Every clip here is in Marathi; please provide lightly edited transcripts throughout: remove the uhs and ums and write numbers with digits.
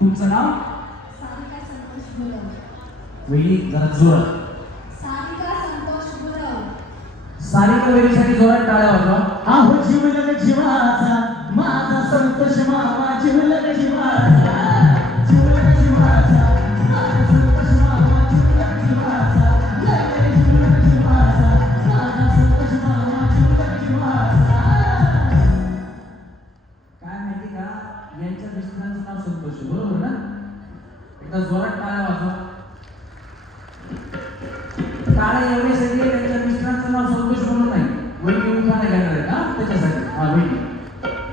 तुमचं नाव? सारिका संतोष गुरव. वहिनी जरा जोरात. सारिका संतोष गुरव. सारिका वहिनीसाठी जोरात टाळ्या वाजवा. आहो जीवलग जीवाचा माझा संतोष मामा जीवलग जीवाचा जीवलग जीवाचा माझा संतोष मामा जीवलग जीवाचा जीवलग जीवाचा माझा संतोष मामा जीवलग जीवाचा. काय माहिती का यांच्या मिस्टरांचं नाव संतोष आहे, बरोबर ना? एकदा जोरात टाळ्या वाजवा. टाळ्या एवढ्यासाठी त्यांच्या मिस्टरांचं नाव संतोष म्हणून नाही, वहिनी उखाणा घेणार आहे का त्याच्यासाठी. हा वहिनी.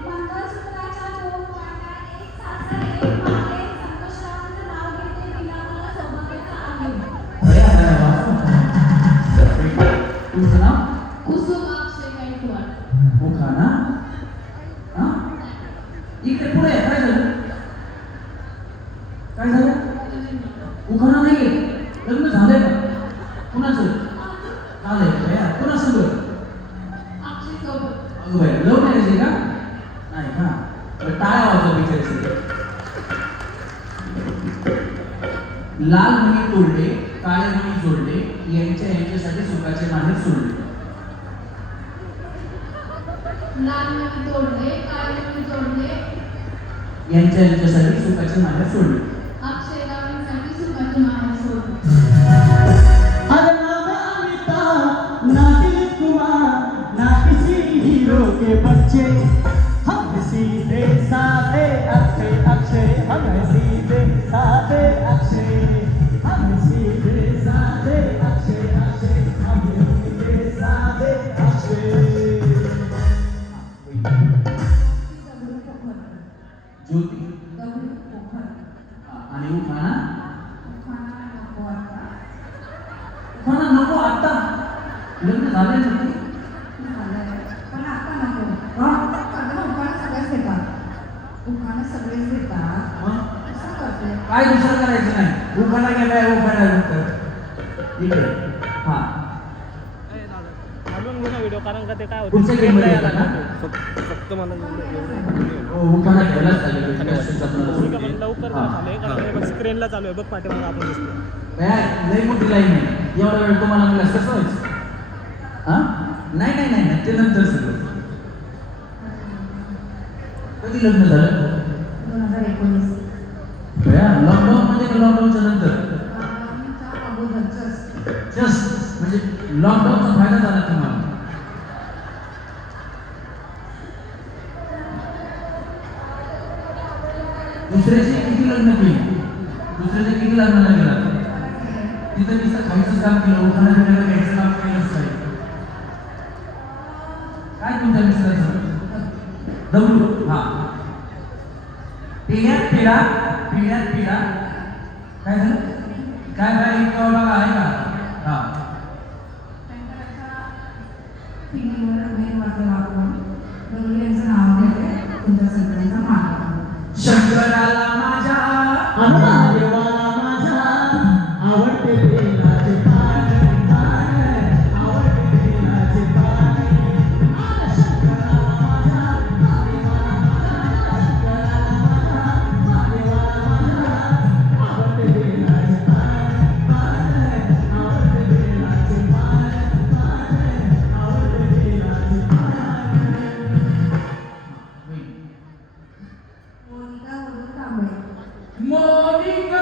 मंगळसूत्राच्या दोन वाट्या एक सासर एक मागे संतोषरावांचं नाव घेते तिला मला सौभाग्याचा आनंद. अरे अरे वा. तुमचं नाव? कुसुम अक्षय गायकवाड. उखाणा. हा इकडे पुढे आहे. काय झालं? काय झालं? उखाणा नाही घेत. लग्न झालंय का? कुणाचं झालंय? कुणासंग? अक्षय सोबत. अगं बाई लव मॅरेज आहे का? नाही का? तर टाळ्या वाजवा बिचारायचं. लाल मणी तोडले काळे मणी जोडले यांच्यासाठी सुखाचे माहेर सोडले. लाल मणी तोडले काळे मणी जोडले यांच्यासाठी सुखाचे माहेर सोडले. अक्षय गावांसाठी सुखाची माहेर सोडले. अरे नाना अमिता ना दिलीप कुमार ना किसी हीरो के बच्चे हम सीधे साधे अक्षय अक्षय हम सीधे साधे अक्षय हम सीधे साधे अक्षय अक्षय हम सीधे साधे अक्षय. ज्योती आणि उखाणा. उखाणा नको आता. लग्न झालंय ना ते? पण आता नको. हा? उखाणा सगळेच घेतात. उखाणा सगळेच घेतात. मग असं करते. काय दुसरं करायचं नाही. उखाणा गेलाय उखाणा नंतर इकडे. हा घालून घेऊ ना व्हिडिओ, कारण का ते काय होतं तुमच्या गेम मध्ये येतात ना? फक्त मला हो, उखाणा घ्यायलाच लागेल. लवकर झालंय कारण स्क्रीनला चालू आहे बघ पाठीमागे आपण दिसतो. लई मोठी लाईन आहे. एवढा वेळ तुम्हाला मिळाला कसं व्हायचं? हा नाही नाही नाही नाही, ते नंतर सगळं. कधी लग्न झालं? 2019. लॉकडाऊन मध्ये का लॉकडाऊनच्या नंतर? लॉकडाऊनच्या अगोदरच. जस्ट म्हणजे लॉकडाऊनचा फायदा झाला तुम्हाला. दुसऱ्याचे किती लग्न केली? दुसऱ्याचे किती लग्नाला गेला? तिथं तिथं खायचं काम केलं, उखाणा बिखाणा घ्यायचं काम केलंच नाही. काय तुमच्या मिस्टरांचं? दगडू. हा पिढ्यात पिढा पिढ्यात पिढा. काय झालं? काय काय इतका बघा आहे का? हा पिढीवर उभे वाकून गरुड यांचं नाव घेते तुमच्या सगळ्यांचा मान. शंकराला माझ्या महादेवाला माझ्या आवडते बेलाचे पान पान आवडते बेलाचे पान. शंकराला माझ्या महादेवाला माझ्या महादेवाला माझ्या आवडते बेलाचे पान पान आवडते बेलाचे पान पान आवडते बेलाचे पान. मोनिका वरून तांबळे. मोनिका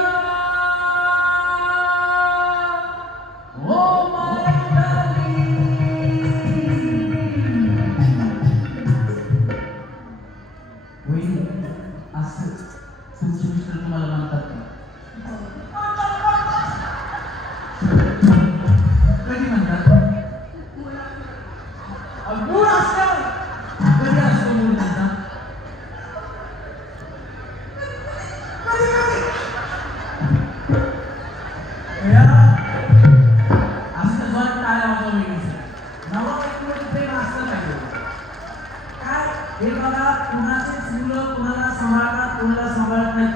ओ माय वहिनी असं तुमचे मिस्टर तुम्हाला म्हणतात का? कधी म्हणतात? मूड असतं. कधी असतो मूड त्यांचा?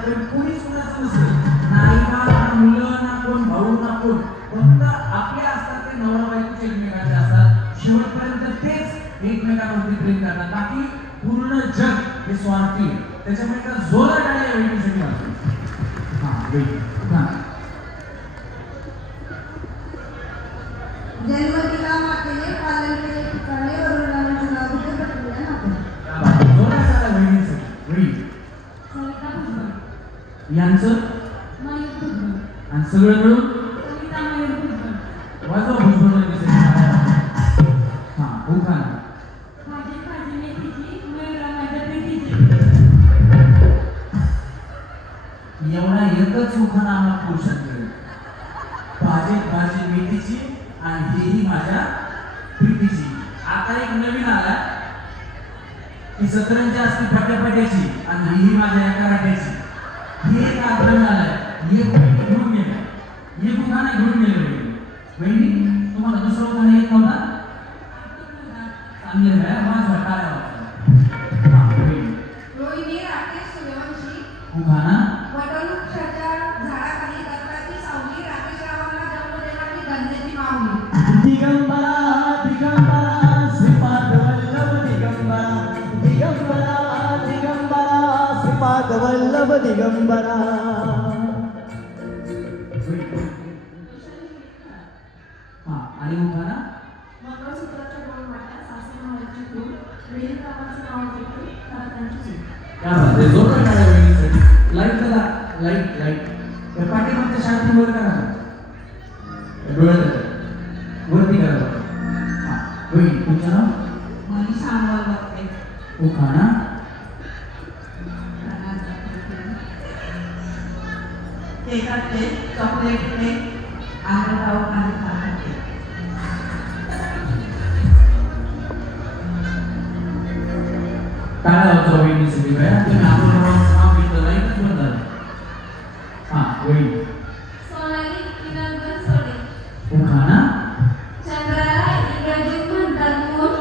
प्रेम कोणीच कोणाचं नसतं. नाही ना मुलं ना कोण भाऊ ना कोण, फक्त आपले असतात ते नवरा बायकोचे एकमेकांचे असतात. शेवटपर्यंत तेच एकमेकांवरती प्रेम करतात. बाकी पूर्ण जग हे स्वार्थी आहे. त्याच्यामुळे त्या जोरात टाळ्या या वहिनीसाठी वाजवा. हां वहिनी हां. जन्म दिला मातेने, पालन केले पिताने, वडिलांचे नाव घेतले पटवले नाते. जोरात टाळ्या वहिनीसाठी. वहिनी सविता भुजबळ, यांचं मयूर भुजबळ, आणि सगळं मिळून सविता मयूर भुजबळ. वाजवा भुजबळ वहिनीसाठी. हां उखाणा. भाजी भाजी मेथीची, मयूरामाच्या प्रीतीची. एवढा एकच उखाणा आम्हाला पोषण करेल. भाजी मेथीची आणि हेही माझ्या प्रीतीची. आता एक नवीन आला की सतरंजी असते पट्यापट्याची आणि ही माझ्या एका राट्याची. ही एक आक्रमण आलाय. हे घेऊन गेलं, हे उखाणा घेऊन गेलं. वहिनी तुम्हाला दुसरा उखाणा येत नव्हता. चांगले काय माझा टाळ्या वाजवा. हां वहिनी रोहिणी राकेश सूर्यवंशी, उखाणा. वटवृक्षाच्या झाडाखाली दत्ताची सावली, राकेशरावांना जन्म देणारी धन्याची माऊली. दिगंबरा दिगंबरा श्रीपाद वल्लभ दिगंबरा, दिगंबरा दिगंबरा श्रीपाद वल्लभ दिगंबरा. हां आणि उखाणा. मंगळसूत्राच्या दोन वाट्या, सासू मावळ्याची फूल, वेळी कामाचं नाव घेतलं, त्यांची चूल. क्या बात आहे. जोरदार टाळ्या वहिनीसाठी. लाईट करा, लाईट. त्या पाठीमागच्या शांती वर करा. डोळ्यात वरती करा. हां वहिनी तुमचं नाव. मनीषा अंबाल बघते. उखाणा. केकातले चॉकलेटले आंबेराव खाली खाते. टाळ्या वाजवा वहिनीसाठी. काय तुम्ही आंबेरावांचं नाव घेतलं, लाईटच बंद झालं. हां वहिनी सोनाली किरण बनसोडे. उखाणा. चंद्राला इंग्रजीत म्हणतात मूल,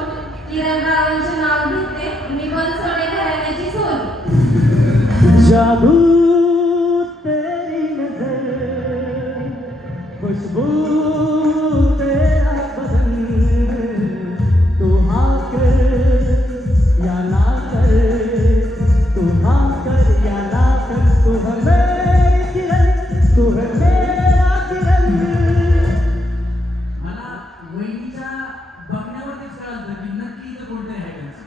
किरणरावांचे नाव घेते, मी बनसोडे घराण्याची सोन. जादू तेरी नजर, खुशबू तेरा बदन, तू हाँ कर या ना कर, तू हाँ कर या ना कर, तू है मेरी किरण, तू है मेरा किरण. मला वहिनीच्या बघण्यावरतीच कळलं की नक्की इथं कोणतरी आहे त्यांचं.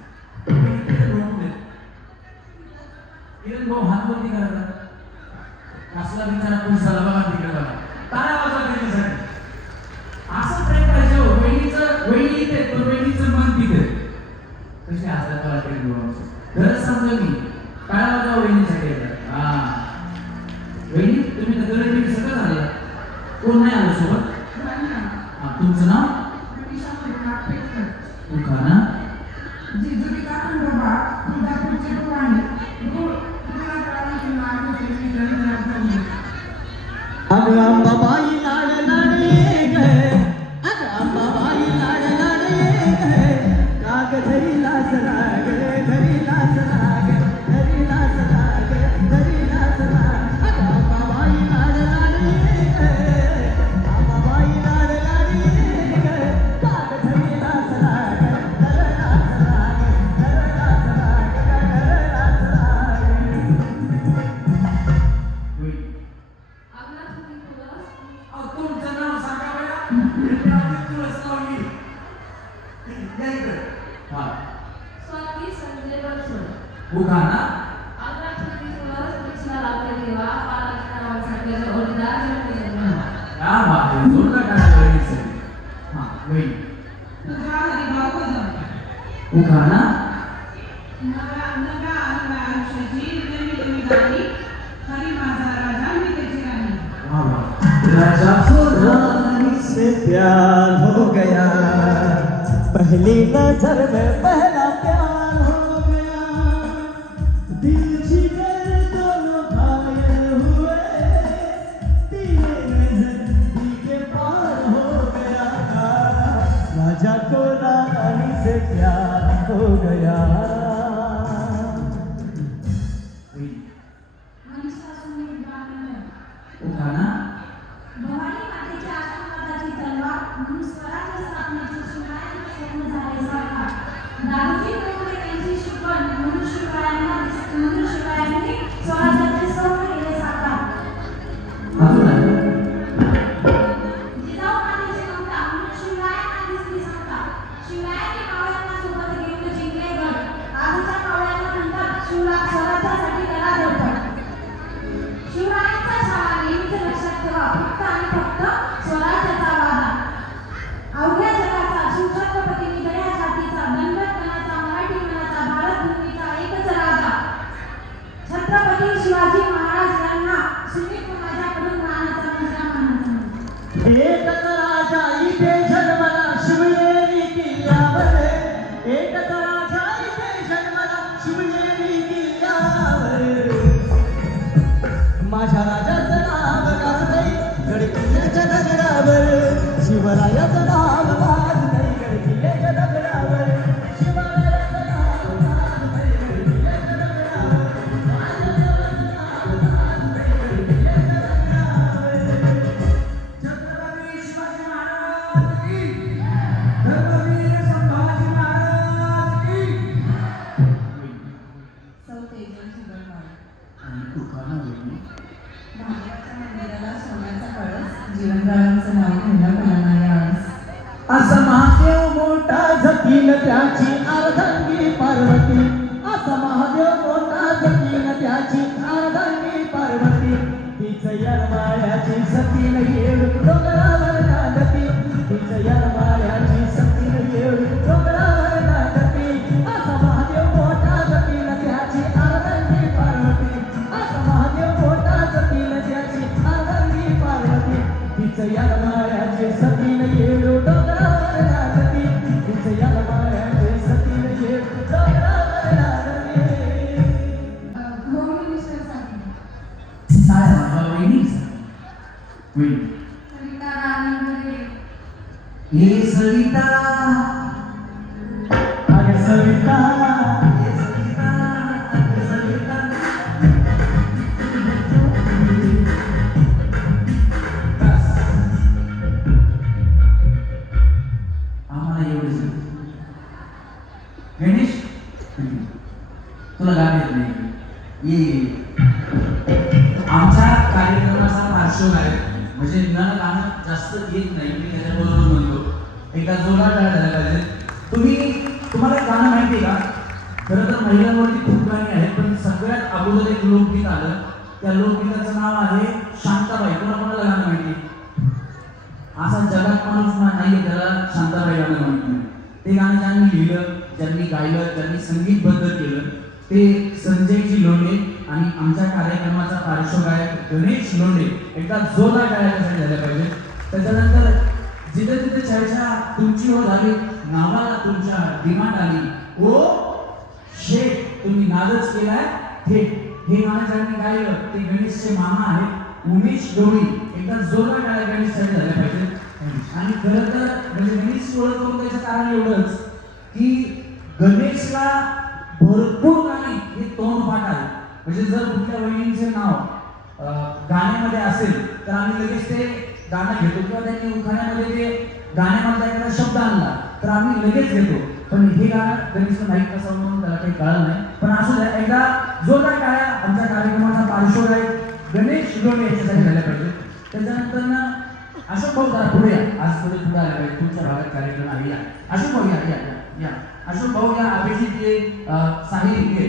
वहिनी किरण भाऊ कुठे आहेत? किरण भाऊ हात वरती करा. कसला बिचारा खुश झाला बघा तिकडे बघा. टाळ्या वाजवा त्यांच्यासाठी. असं प्रेम पाहिजे हो. वहिनी इथे पण वहिनीचं मन तिथे. कशी असतात बघा किरण भाऊ. खरंच सांगतो मी. टाळ्या वाजवा वहिनीसाठी. हां वहिनी तुम्ही तर गरज सगळं झालं. कोण नाही आलं सोबत. हां तुमचं नाव. उखाणा. जिजुरीचा खंडोबा, तुळजापूरचे पुराणे, गुलाबरावांचे नाव घेतले, मी जन्मराज झाली. अग अंबाबाई लाड लाड ये गए, अग अंबाबाई लाड लाड ये गए, काग धरी लास लाग, धरी लास लाग, धरी लास लाग, धरी लास लाग. अग अंबाबाई लाड लाड ये गए, अंबाबाई लाड लाड ये गए, काग धरी लास लाग, धर लास लाग, धर लास लाग, धर लास लाग. वहिनी आपला तुम्ही तुळस, अहो तुमचं नाव सांगा बघा. तुळस लावली. या इकडे. हां स्वाती संजय बनसोडे. उखाणा. आपला तुम्ही तुळस, कृष्णा लावते देवा, पालाच्या नावासाठी ओढीदार जन्मलेला. क्या बात आहे. जोरदार टाळ्या वहिनीसाठी. हां वहिनी तुझा हरिभाव भजन. उखाणा. नव्या आयुष्याची नवी गाणी, हरी माझा राजा, मी त्याची राणी. वाह वाह. राजा को रानी से प्यार हो गया, पहली नजर में पहला प्यार हो गया, दिल जिगर दोनों घायल हुए, दिए नजर के पार हो गया, राजा को रानी से प्यार हो गया. वहिनी मनीषा शिवाजी महाराज यांना सुनील माझ्याकडून राहण्याचा मुद्दा मानायचा. एकच राजा इथे जन्मला शिवनेरी किल्ल्यावर, एकच राजा इथे जन्मला शिवनेरी किल्ल्यावर. माझ्या राजाचं नाव गाजलंय गडकिल्ल्याच्या दगडावर, शिवरायाचं नाव गाजलंय गडकिल्ल्याच्या दगडावर, शिवरायाचं नाव गाजलंय गडकिल्ल्याच्या दगडावर, माझ्या देवाचं नाव गाजलंय गडकिल्ल्याच्या दगडावर. छत्रपती शिवाजी महाराज की, धर्मवीर संभाजी महाराज की. सौ तेजल सुगणवाड. आणि तुकाना वेगळी. महादेवाच्या मंदिराला सोन्याचा कळस, जीवनराळांचं नाव घ्यायला मुलांना यास. असा महादेव मोठा जतीन त्याची अर्धांगी पार्वती, असा महादेव मोठा जतीन त्याची अर्धांगी पार्वती. तिचं यरमाळ्याची सतीन येळ डोंगरावर नांदती, तिचं यरमाळ्याची सतीन येळ डोंगरावर नांदती. असा महादेव मोठा जतीन त्याची अर्धांगी पार्वती, असा महादेव मोठा जतीन त्याची अर्धांगी पार्वती. तिचं यरमाळ्याची सतीन येळ डोंगरावर नांदती, तिचं यरमाळ्याची सतीन येळ डोंगरावर नांदती. होम मिनिस्टर सांगितलं. काय बाबा वहिनी वहिनी. सविता राणी घरे. हे सविता, अरे सविता, हे सविता, हे सविता. बस. आम्हाला एवढंच येतं. गणेश तुला गाणं येत नाही ये. आमच्या कार्यक्रमाचा पार्श्वगायक म्हणजे मला गाणं जास्त येत नाही, मी त्याच्याबरोबर म्हणतो एका जोरात टाळ्या झाल्या पाहिजे. तुम्हाला एक गाणं माहिती आहे का? खरं तर महिलांवरती खूप गाणी आहेत, पण सगळ्यात अगोदर एक लोकगीत आलं. त्या लोकगीताचं नाव आहे शांताबाई. कोणाला गाणं माहिती? असा जगात माणूस नाही त्याला शांताबाई गाणं माहिती नाही. ते गाणं ज्यांनी लिहिलं, ज्यांनी गायलं, ज्यांनी संगीतबद्ध केलं ते संजयजी लोंढे आणि आमच्या कार्यक्रमाचा पार्श्वगायक गणेश लोंढे. एकदा जोरदार गायकासाठी झाल्या पाहिजे. त्याच्यानंतर जिथे जिथे चर्चा तुमची हो झाली, नावाला तुमच्या डिमांड आली, ओ शेख तुम्ही नादच केलाय थेट. हे गाणं ज्यांनी गायलं ते गणेशचे मामा आहेत उमेश गवळी. एकदा जोरदार गायक गणेशसाठी झाल्या पाहिजे. आणि खरं तर म्हणजे गणेशची ओळख करून त्याचं कारण एवढंच की गणेशला भरपूर गाणी हे तोंडपाठ आहे. म्हणजे जर कुठल्या वहिनींचे नाव गाण्यामध्ये असेल तर आम्ही लगेच ते गाणं घेतो, किंवा त्यांनी उखाण्यामध्ये ते गाण्यामधला एखादा शब्द आणला तर आम्ही लगेच घेतो. पण हे गाणं गणेशचं माहीत कसं म्हणून त्याला काही कळलं नाही. पण असं द्या, एकदा जोरदार टाळ्या आमच्या कार्यक्रमाचा पार्श्वगायक गणेश लोंढे याच्यासाठी झाल्या पाहिजे. त्याच्यानंतर अशोक भाऊ जरा पुढे या. आज थोडे पुढे आले पाहिजे, तुमच्या भागात कार्यक्रम आहे. या अशोक भाऊ, या या या अशोक भाऊ या. अभिजित ये, साहिल ये.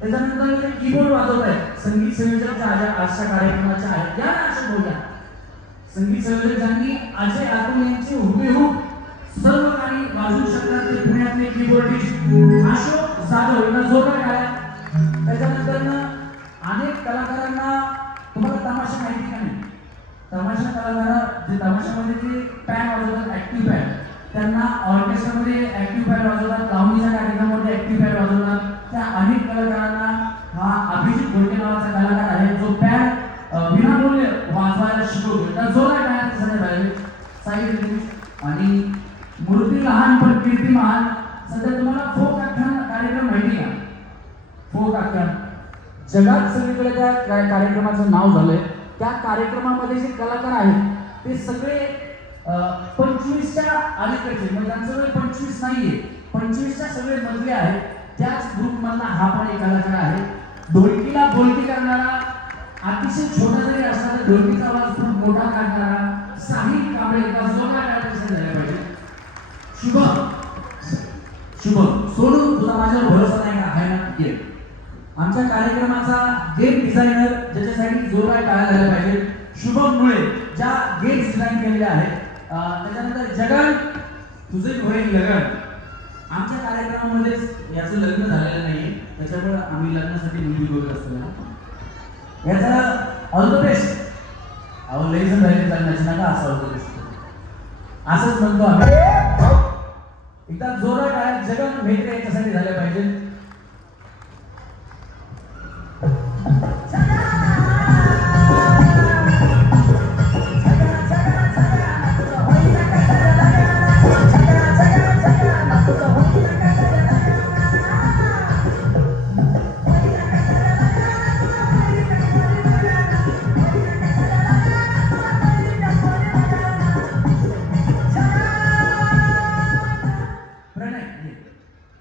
त्याच्यानंतर ते कीबोर्ड वाजवत आहेत संगीत संयोजक आजच्या कार्यक्रमाच्या आहेत. या ना अशोक भाऊ या. संगीत संयोजक ज्यांनी अजय आकुल यांचे हुबेहूब सर्व गाणी वाजवू शकतात ते पुण्यातले कीबोर्डिस्ट अशोक जाधव यांना जोरदार टाळ्या. त्याच्यानंतर अनेक कलाकारांना तुम्हाला तमाशा माहिती का नाही? तमाशा कलाकार जे तमाशामध्ये जे पॅन वाजवतात ऍक्टिव्ह पॅन, त्यांना ऑर्केस्ट्रामध्ये ऍक्टिव्ह पॅन वाजवतात, लावणीच्या कार्यक्रमामध्ये ऍक्टिव्ह पॅन वाजवतात. त्या अनेक कलाकारांना हा अभिजित घोटे नावाचा कलाकार आहे जो पॅन विनामूल्य वाजवायला शिकवतो. त्या जोरात टाळ्या सगळ्या पाहिजे. साहित्य आणि मूर्ती लहान पण कीर्ती महान. सध्या तुम्हाला फोक आख्यान कार्यक्रम माहिती का? फोक आख्यान जगात सगळीकडे त्या कार्यक्रमाचं नाव झालंय. त्या कार्यक्रमामध्ये जे कलाकार आहेत ते सगळे 25च्या अलीकडचे, म्हणजे त्यांचं वय 25 नाहीये, 25च्या सगळे मधले आहेत. त्याच ग्रुपमधला हा पण एक कलाकार आहे. ढोलकीला बोलकी करणारा, अतिशय छोटा जरी असला तर ढोलकीचा आवाज खूप मोठा काढणारा साहिल कांबळे. का जोरदार टाळ्या झाल्या पाहिजे. शुभम सोडून तुला माझ्यावर भरोसा नाही का? आहे ना? ये. आमच्या कार्यक्रमाचा गेम डिझायनर ज्याच्यासाठी जोरदार टाळ्या झाल्या पाहिजे, शुभम मुळे, ज्या गेम्स डिझाईन केलेल्या आहेत. त्याच्यानंतर जगन तुझे होईल लगन. आमच्या कार्यक्रमामध्येच याचं लग्न झालेलं नाहीये, त्याच्यामुळे आम्ही लग्नासाठी मुलगी बघत असतो. याचा ऑल द बेस्ट. अहो लई जण राहिले लग्नाची नका असं ऑल द बेस्ट असंच म्हणतो आम्ही. एकदा जोरात आहे जगन भेटले याच्यासाठी झाल्या पाहिजे.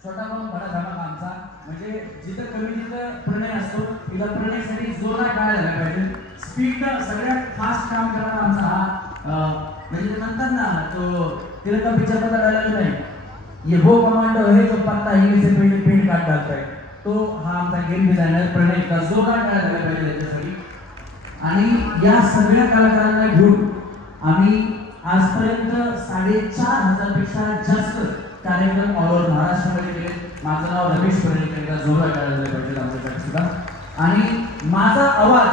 छोटा भाऊ बडा धमाका आमचा, म्हणजे जिथं कमी तिथं प्रणय असतो. तिला प्रणयसाठी जोरदार टाळ्या झाल्या पाहिजे. स्पीडनं सगळ्यात फास्ट काम करणारा आमचा हा म्हणजे ते म्हणतात ना तो तिरंगा पिक्चर मध्ये डायलॉग नाही, ये वो कमांडो है जो पत्ता हिल से पहले पेंट काट डालता है, तो हा आमचा गेम डिझायनर प्रणय का जोरदार टाळ्या झाल्या पाहिजे त्याच्यासाठी. आणि या सगळ्या कलाकारांना घेऊन आम्ही आजपर्यंत 4,500 पेक्षा जास्त कार्यक्रम ऑल ओव्हर महाराष्ट्रामध्ये केले. माझं नाव रमेश पर्रिकर, जोरदार टाळ्या झाल्या पाहिजे आमच्यासाठी सुद्धा. आणि माझा आवाज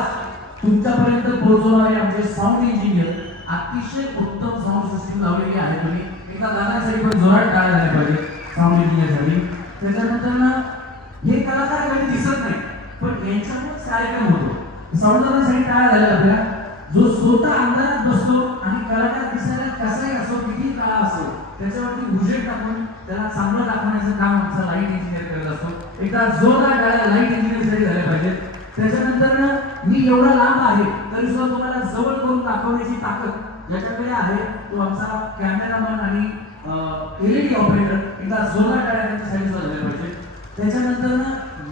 तुमच्यापर्यंत पोहोचवणारे आमचे साऊंड इंजिनियर अतिशय उत्तम साऊंड सिस्टीम लावलेली आहे. तुम्ही एका गाण्यासाठी पण जोरात टाळ्या झाल्या पाहिजे साऊंड इंजिनियरसाठी. त्याच्यानंतर ना हे कलाकार कधी दिसत नाही पण यांच्यामुळेच कार्यक्रम होतो. साऊंडसाठी टाळ्या झाल्या आपल्या. जो स्वतः अंधारात बसतो आणि कलाकार दिसायला कसाही असो किती काळा असो त्याच्यावरती उजेड टाकून त्याला चांगलं दाखवण्याचं काम आमचा लाईट इंजिनियर करत असतो. एकदा जोरदार टाळ्या लाईट इंजिनियरसाठी झाल्या पाहिजेत. त्याच्यानंतर मी एवढा लांब आहे तरी सुद्धा तुम्हाला जवळ करून दाखवण्याची ताकद ज्याच्याकडे आहे तो आमचा कॅमेरामन आणि LED ऑपरेटर. एकदा जोरदार टाळ्या त्यांच्यासाठी सुद्धा झाल्या पाहिजे. त्याच्यानंतर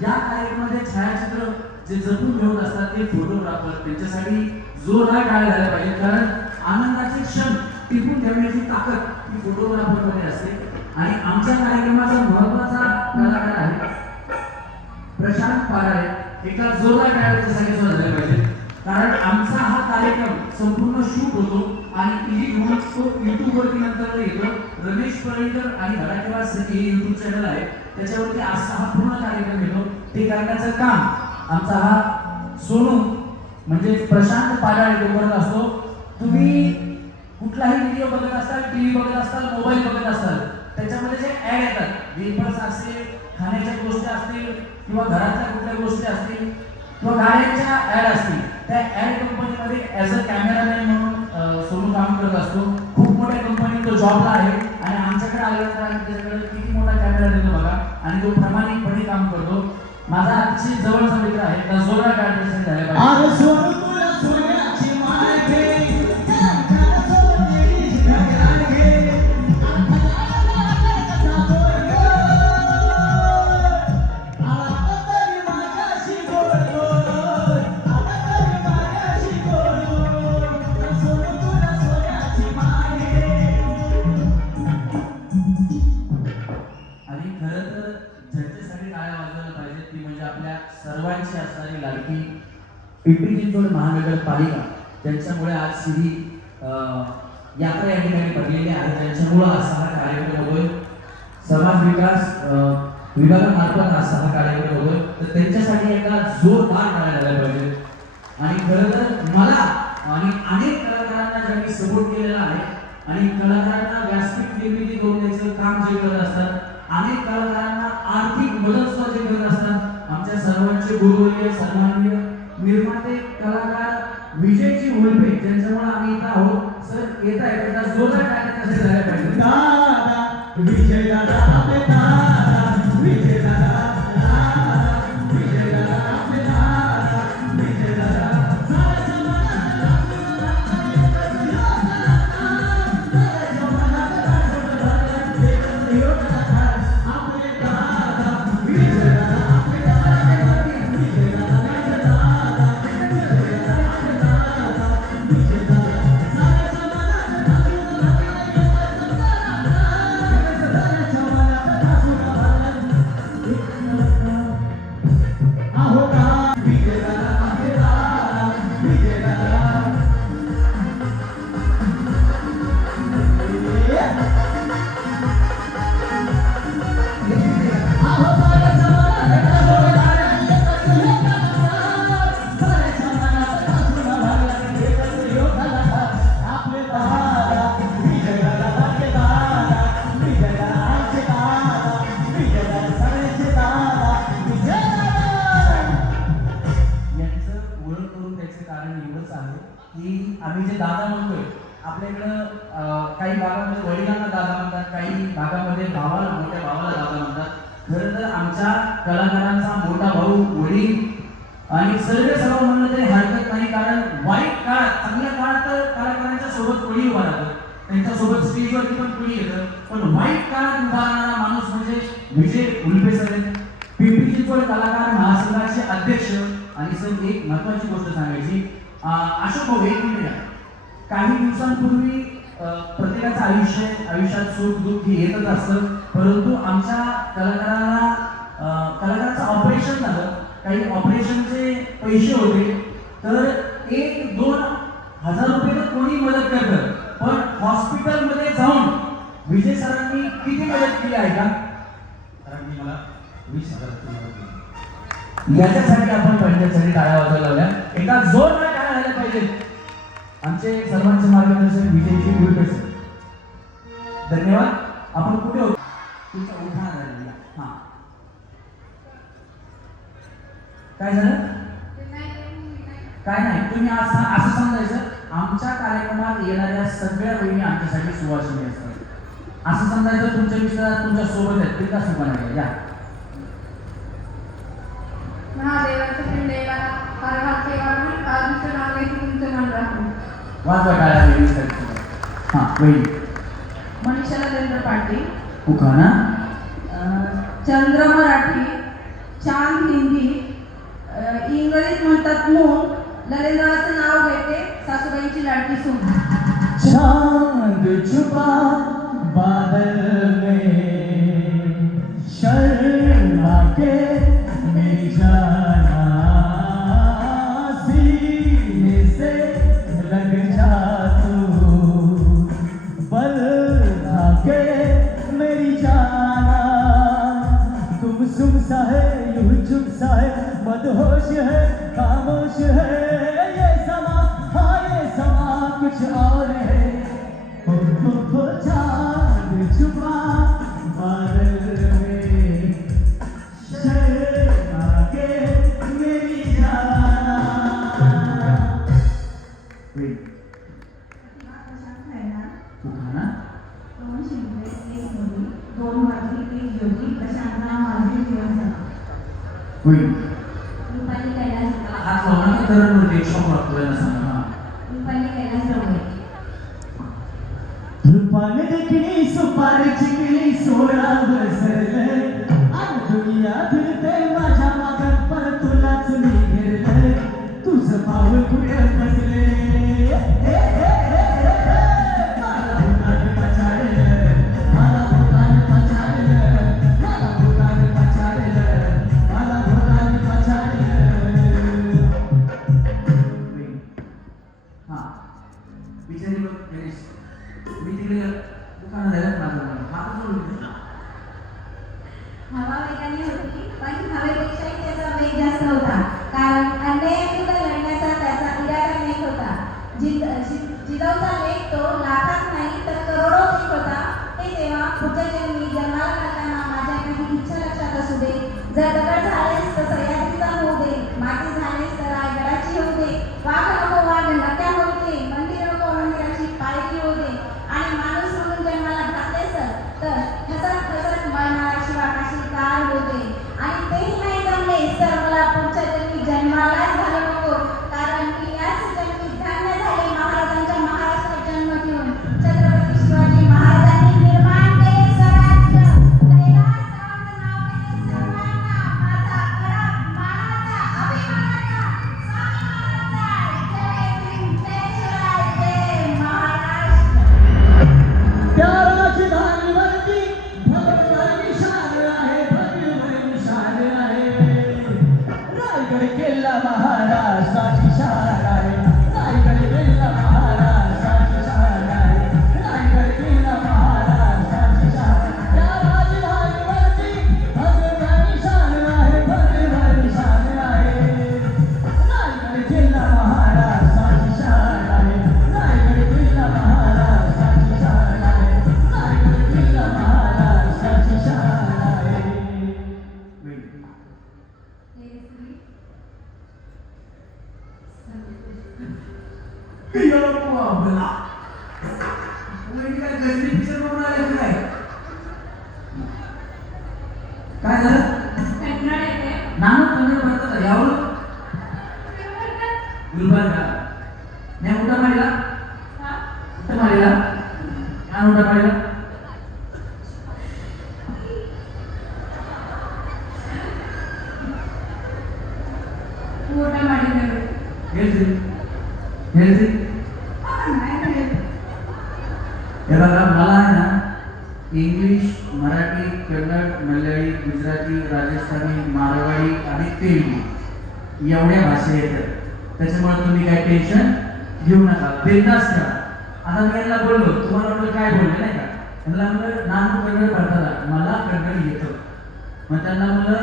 या कार्यक्रमामध्ये छायाचित्र जे जपून ठेवत असतात ते फोटोग्राफर त्यांच्यासाठी जोरदार टाळ्या झाल्या पाहिजे. कारण आनंदाचे क्षण टिपून ठेवण्याची ताकद ही फोटोग्राफर मध्ये असते. आणि आमच्या कार्यक्रमाचा महत्त्वाचा कलाकार आहे प्रशांत पाराळे. एका जोरदार टाळ्या त्याच्यासाठी सुद्धा झाल्या पाहिजे. कारण आमचा हा कार्यक्रम संपूर्ण शूट होतो आणि एडिट होऊन तो YouTube वरती नंतर येतो. रमेश पर्रिकर आणि धडाकेबाज सिटी हे YouTube चॅनल आहे त्याच्यावरती असा हा पूर्ण कार्यक्रम येतो. ते करण्याचं काम आमचा हा सोनू म्हणजे प्रशांत पाराळे तो करत असतो. तुम्ही कुठलाही व्हिडिओ बघत असाल, टीव्ही बघत असाल, मोबाईल बघत असाल, त्याच्यामध्ये जे ऍड येतात वेपर्स असतील, खाण्याच्या गोष्टी असतील किंवा घरातल्या कुठल्या गोष्टी असतील किंवा गाड्यांच्या ऍड असतील, त्या ऍड कंपनीमध्ये ऍज अ कॅमेरामॅन म्हणून सोनू काम करत असतो. खूप मोठ्या कंपनीत तो जॉबला आहे आणि आमच्याकडे आल्यानंतर आम्ही त्याच्याकडे किती मोठा कॅमेरा देतो बघा आणि तो प्रामाणिकपणे काम करतो. माझा अतिशय जवळचा मित्र आहे. त्या जोरदार टाळ्या झाल्या पाहिजे. सर्वांची असणारी लाडकी पिंपरी चिंचवड महानगरपालिका ज्यांच्यामुळे आज सीधी यात्रा या ठिकाणी पडलेली आहे, त्यांच्यामुळे असा हा कार्यक्रम होतोय. समाज विकास विभागामार्फत असा हा कार्यक्रम होतोय. तर त्यांच्यासाठी एका जोरदार टाळ्या झाल्या पाहिजे. आणि खरं तर मला आणि अनेक कलाकारांना ज्यांनी सपोर्ट केलेला आहे आणि कलाकारांना व्यासपीठ निर्मिती करून द्यायचं काम जे करत असतात, अनेक कलाकारांना आर्थिक मदत सुद्धा जे करत असतात, आमच्या सर्वांचे गुरुवर्य सन्माननीय निर्माते कलाकार विजयजी उल्पे ज्यांच्यामुळे आम्ही इथं आहोत. सर येत आहे त्याचा जोरदार टाळ्या कसे झाल्या पाहिजे. दादा विजय दादा आपले दादा विजय दादा विजय दादा आपले दादा विजय दादा की आम्ही जे दादा म्हणतोय आपल्याकडं काही भागामध्ये वडिलांना दादा म्हणतात, काही भागामध्ये भावाला, मोठ्या भावाला दादा म्हणतात. खरं तर आमच्या कलाकारांचा मोठा भाऊ, वडील आणि सर्व म्हणलं तरी हरकत नाही, कारण वाईट काळात, चांगल्या काळात तर कलाकारांच्या सोबत कोणी उभा राहतं, त्यांच्यासोबत स्टेजवरती पण कोणी येतं, पण वाईट काळात उभा राहणारा माणूस म्हणजे विजय उल्पे सर आहेत, पिंपरी चिंचवड कलाकार महासंघाचे अध्यक्ष. आणि सर एक महत्वाची गोष्ट सांगायची, अशोक भाऊ एक मिनिट या. काही दिवसांपूर्वी प्रत्येकाचं आयुष्यात सुख दुःख हे येतच असतं, परंतु आमच्या कलाकाराचं ऑपरेशन झालं, काही ऑपरेशनचे पैसे होते, तर 1-2 हजार रुपये तर कोणी मदत करतं, पण हॉस्पिटलमध्ये जाऊन विजय सरांनी किती मदत केली आहे का? सरांनी मला 20,000 रुपये मदत केली. याच्यासाठी आपण पंचायतसाठी टाळ्या वाजवायला लावल्या, एका जोरदार टाळ्या झाल्या पाहिजे. आमचे सर्वांचे मार्गदर्शक विजयजी गुरपे सर, धन्यवाद. आपण कुठे होतो? तुमचा उठाण झालेला. हा, काय झालं? काय नाही, तुम्ही असं समजायचं, आमच्या कार्यक्रमात येणाऱ्या सगळ्या बहिणी आमच्यासाठी सुवासिनी असतात असं समजायचं. तुमच्या मिस्टर तुमच्या सोबत आहेत, ते का सुखाने या. महादेवाच्या पिंडेला हर हाके वाढून आजूचं नाव घेते तुमचं मन राखून. वाजवा टाळ्या बहिणी. हां बहिणी. मनीषा नरेंद्र पाटील, उखाणा. चंद्र मराठी, चांद हिंदी, इंग्रजीत म्हणतात मून. नरेंद्राचं नाव घेते सासूबाईंची लाडकी सून. चांद छुपा बादल में, शर्मा के मेरी जाना, सीने से लग जा तू, बल के मेरी जाना, तुम सुम सा है यूं चुप सा है, मदहोश है खामोश है, ये समा, हाँ ये समा कुछ और है. हो चांद छुपा बादल में, शर्मा के मेरी जाना. उखाणा. दोन शिंदे, एक मुली, दोन वाजी, एक जोडी, प्रशांतना माझे जीवन झालं. होईल. रुपाली कैलास हात लावणार की करण म्हणते शॉक लागतोय ना सांगा. हां. रुपाली कैलास रवळे. रूपाने देखणी सुपारी चिकली 16 बसले, आज दुनिया फिरते माझ्या मागत, पर तुलाच मी घेरले, तुझं पाऊल कुठे बसले. मला भुताने पछाडलं, मला भुताने पछाडलं, मला भुताने पछाडलं, मला भुताने पछाडलं. हां. बिचारी बघ गणेश, मी तिकडे दुकानात जायला माझं हात जोडून. हवा वेगाने होती, पण हवेपेक्षाही त्याचा वेग जास्त होता, कारण अन्यायाविरुद्ध लढण्याचा त्याचा इरादा नेक होता. बाबला वहिनी काय गजनी पिक्चर बघून आले की काय काय झालं कन्नड येते नाम कन्नड पडतं यावर गुलबर्गा मी उठा मारिला उठा मारिला काय उठा मारिला मोठा माडी ಹೇಳ್ರಿ ಹೇಳ್ರಿ हे बघा मला आहे ना इंग्लिश मराठी कन्नड मल्याळी गुजराती राजस्थानी मारवाडी आणि तेलुगू एवढ्या भाषा येतात त्याच्यामुळे तुम्ही काय टेन्शन घेऊ नका बिंदास करा आता मी यांना बोललो तुम्हाला म्हणलं काय बोलले नाही का त्यांना म्हणलं नानू कन्नड पडतात मला कन्नड येतं मग त्यांना म्हणलं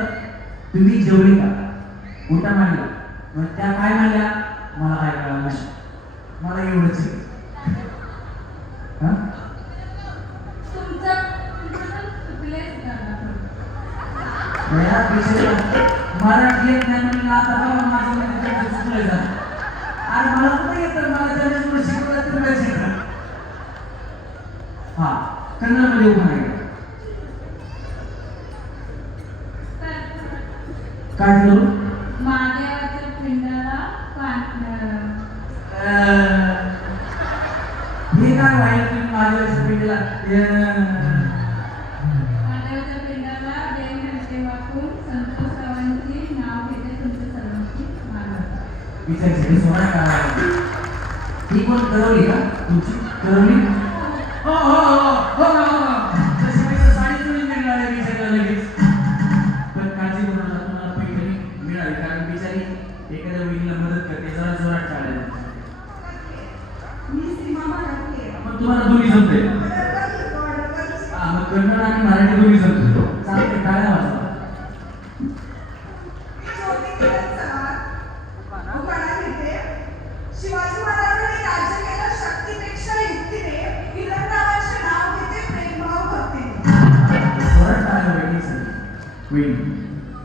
तुम्ही जेवली का उलटा मांडला मग त्या काय म्हणल्या मला काय कळलं नाही मला एवढंच आहे. हा तुमचं चुकलेच या विषयाला मराठी येत नाही म्हणून आता बघा माझं म्हणजे चुकलं जातं आणि मला कुठं येतं मला त्याच्यामुळे शिकवलं तर काय शिकलं हा कन्नडमध्ये उभा नाही काय करू महादेवाच्या पिंडाला हे काय व्हायला तुम्ही माझ्या पिंडीला महादेवाच्या पिंडाला देव घंटे वाकून संतोष रावांची नाव घेते तुमच्या सर्वांची मानवता विचारची सोडा काय ही कोण करवली का तुमची करवली हो हो हो हो हो जशी काही साडी जुळून मिळणार विचारला लगेच पण काळजी करू नका तुम्हाला पैठणी मिळाली कारण बिचारी एखाद्या मुलीला मदत करते जरा जोरात चालायला मग तुम्हाला दोन्ही जमते हा मग कन्नड आणि मराठी दोन्ही जमते चालते टाळ्या वाजवा शिवाजी महाराजांनी राज्य केलं शक्तीपेक्षा युक्तीने विलंबरावांचे नाव घेते प्रेमभाव भक्तीने जोरात टाळ्या वहिनी सर वहिनी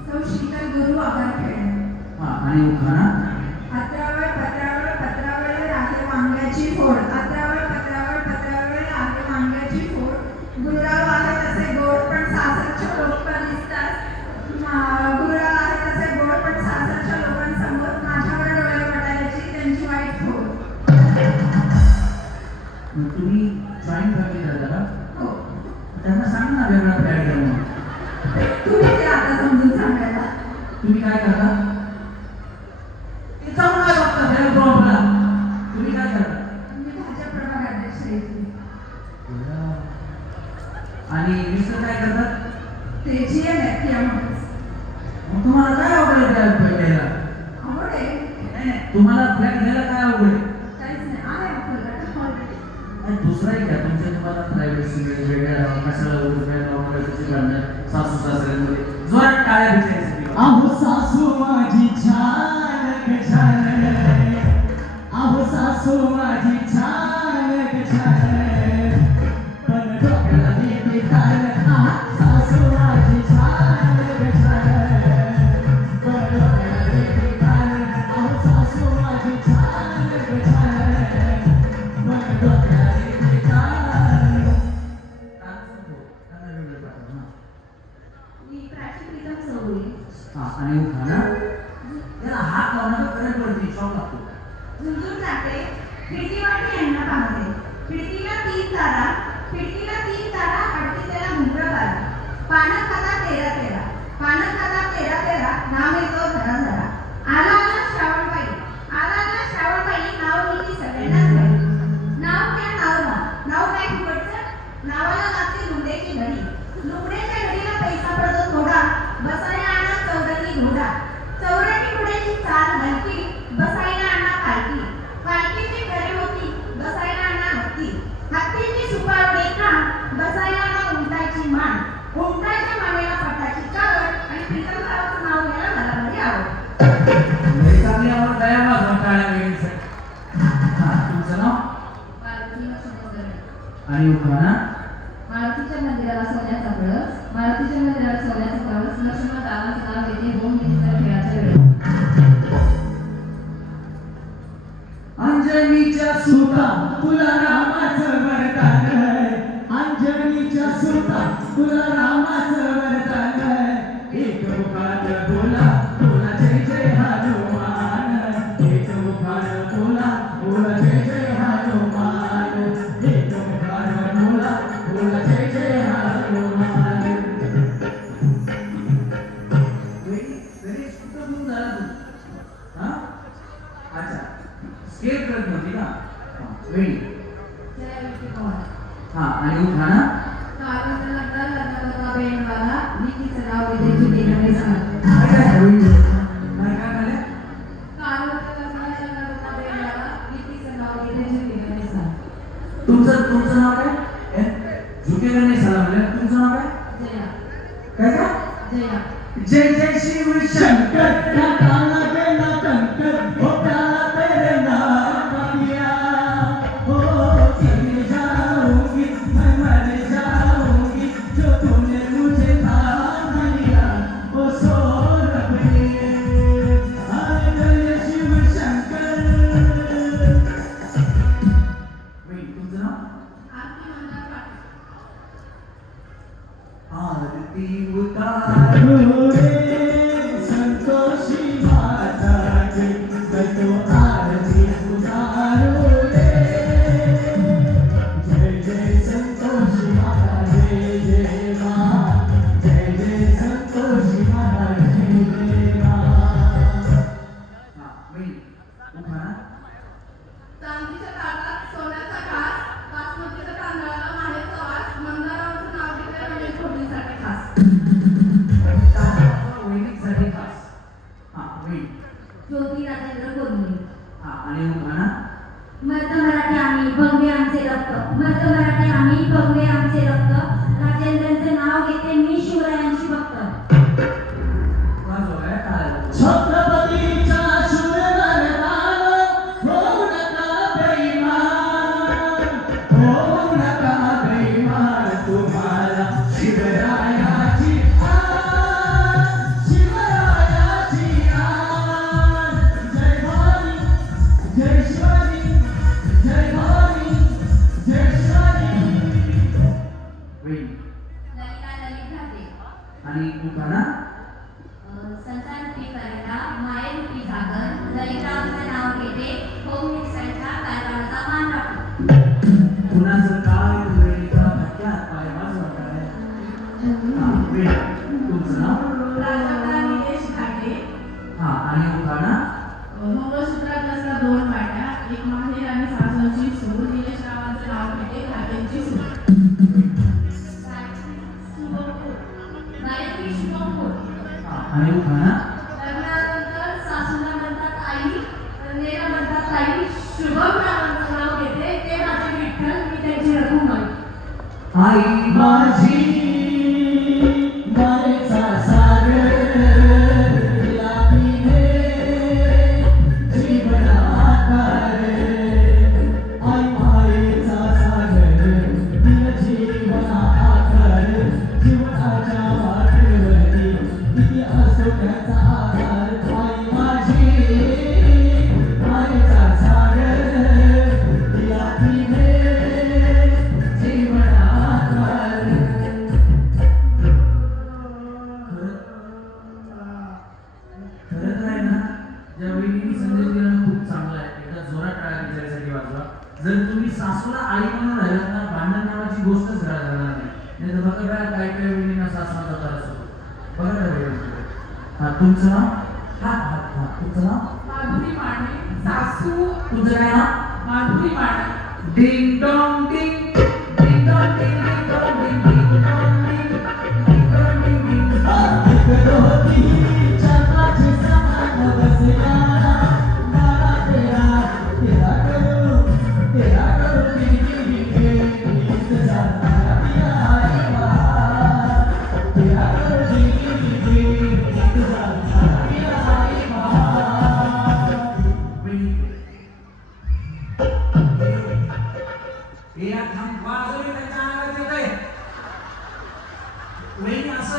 सौ शीतल गुरु आभार खेळ हा आणि उखाणा पत्रावळ पत्रावळ पत्रावळ आहे वांग्याची फोड पत्रावळ पत्रावळ पत्रावळ आहे वांग्याची फोड गुरुराव आहे तसे गोड पण सासरच्या लोकांना दिसतात गुरुराव आहे तसे गोड पण सासरच्या लोकांसमोर माझ्यावर डोळे पडायची त्यांची वाईट फोड मग तुम्ही जॉईन फॅमिली राहता का हो त्यांना सांग ना वेगळा फ्लॅट घ्या म्हणून तुम्ही ते आता समजून सांगायला तुम्ही काय करता ते जाऊन काय बघता त्याला प्रॉब्लेम तुम्ही काय करता मी भाजप प्रभागाध्यक्ष आहे इथे. आणि मिस्टर काय करतात ते GM आहेत त्यामुळेच. मग तुम्हाला काय आवडेल त्या घ्यायला आवड आहे नाही नाही तुम्हाला फ्लॅट घ्यायला काय आवडेल काहीच नाही आहे आपल्याला ऑलरेडी आणि दुसराही का तुमच्या तुम्हाला प्रायव्हसी वेगवेगळ्या कशाला वगैरे बांधणार सासू सासऱ्यांमध्ये जोरात टाळ्या भेटायसाठी आहो सासू माझी छान ग छान आहो सासू माझी छान ग छान पण डोक्याला देते तार सासू माझी छान ग छान पण डोक्याला देते तार आहो सासू माझी छान ग छान पण डोक्याला देते तार मी प्राची प्रीतम चौगुले हा आणि उखाणा त्याला हात लावण्याचा करंट वरती शॉक लागतो झुंजून जाते खिडकीवाटी यांना पाहते खिडकीला तीन तारा अडती त्याला मुंद्रकारा पानं खाता तेरा तेरा नाव येतो धरा धरा आला श्रावणबाई नाव लिहिली सगळ्यांनाच बाई नाव काय फुकटचं नावाला लागते लुगड्याची घडी लुगड्याच्या घडीला पैसा पडतो थोडा बसायला आणा चौरंगी घोडा चौरंगी घोड्याची चाल हलकी बसायला आणा पालखीची घरे होती बसायला आणा हत्तीची सुपावडी खाण बसायला आणा उंटाची मान उंटाच्या मानेला पटाची चावड आणि प्रीतमरावाचं नाव घ्यायला मला भारी आवड लई चांगली आवड दया वाजवा टाळ्या वेगळीसाठी हा तुमचं नाव मारुती लक्ष्मण आणि उखाणा मारुतीच्या मंदिराला सोन्याचा कळस लक्ष्मण रावांचं नाव घेते होम मिनिस्टर खेळाच्या वेळेस अंजनी अंजनीच्या सुता तुला रामाचं वरदान है, अंजनीच्या सुता तुला रामाचं वरदान है. एक मुखात बोला बोला जय जय हनुमान, एक मुखात बोला बोला जय जय हनुमान, एक मुखात बोला बोला जय जय हनुमान. घरी सुद्धा घेऊन झाला तू. हा अच्छा स्केल करत नव्हती ना. वेळी हा आणि उखाणा काय झालं? तुमचं नाव काय? झुकेगा नाही साला म्हणलं. तुमचं नाव काय? काय का? जय जय शिव शंकर. क्या काला गेला कंकर, हो प्याला तेरे नाम का पिया, हो जीने जाऊंगी मैं मर जाऊंगी, जो तूने मुझे थाम लिया वो सो रबे. हरे जय शिव शंकर. वेळी तुमचं नाव? आरती उतारो रे संतोषी माता की, मैं तो आरती उतारो रे. जय जय संतोषी माता जय जय माँ, जय जय संतोषी माता जय जय माँ. हा वेळी उखाणा चांदीच्या ताटात सोन्याचा घास, बासमतीच्या तांदळाला माहेरचा वास, मंदाराचं नाव घेतलं म्हणजे फोडणीसाठी खास. वैदिकसाठी खास. हा वेळी ज्योती राजेंद्र गोंधळे. हा आणि उखाणा मर्द मराठी आम्ही बंगले आमचे रक्त, मर्द मराठी आम्ही बंगले आमचे रक्त, राजेंद्रांचे नाव घेते मी शिवरायांची भक्त. वाजवा टाळ्या. छत्रपतीच्या शूरवरदान, होऊ नका बेईमान, होऊ नका बेईमान. तुम्हाला शिवरायाची आन, शिवरायाची आन. जय भवानी जय शिवाजी, जय भवानी जय शिवाजी. वेळी ललिता ललित घाटे. आणि उखाणा संतानरूपी करंडा, मायेरूपी सागर, ललिताचं नाव घेते होम मिनिस्टरच्या कारभाराचा मान राखतो. कुणाचं काय वेळीचा धक्क्यात पाय वाजवा काय. हा वेळी तुमचं नाव? प्राजक्ता निलेश घाटे. हा आणि उखाणा मंगळसूत्रात असल्या 2 वाट्या, एक माहेर आणि सासूची सूर, निलेश रावांचं नाव घेते घाटेंची सूर. गायत्री शुभंकूर. हा आणि उखाणा लग्नानंतर सासूला म्हणतात आई, कन्येला म्हणतात ताई, शुभम रावांचं नाव घेते ते माझे विठ्ठल, मी त्यांची रघुमाई. आई माझी मायेचा सागर, लाभीने जीवन आकार. आई मायेचा सागर, दिल जीवन आकार. जीवनाच्या वाटेवरती किती असो त्याचा आधार. आई माझी मायेचा सागर, लाभीने जीवन आकार. खरं काय ना, ज्या वहिनीने संदेश दिला ना खूप चांगला आहे. एकदा जोरात टाळ्या तिच्यासाठी वाजवा. जर तुम्ही सासूला आई म्हणून राहिलात ना, भांडण नावाची गोष्टच राहणार नाही. नाही तर बघा काय काय काय वहिनींना सासणाचा त्रास होतो. बघा काय वहिनी. हा तुमचं नाव? हा हा हा तुमचं नाव? माधुरी माने. सासू तुमचं काय नाव? Madhuri Mane. Ding dong ding ding dong ding ding dong ding ding dong ding ding dong ding डिंग. होती चंद्राची समान बसल्या, बाळा तेरा तेरा करू गीत जाणार आई बा. तेरा करू गीत जाणार आई बा. या थांब वाजवली त्याच्या अंगात येतंय. वहिनी असं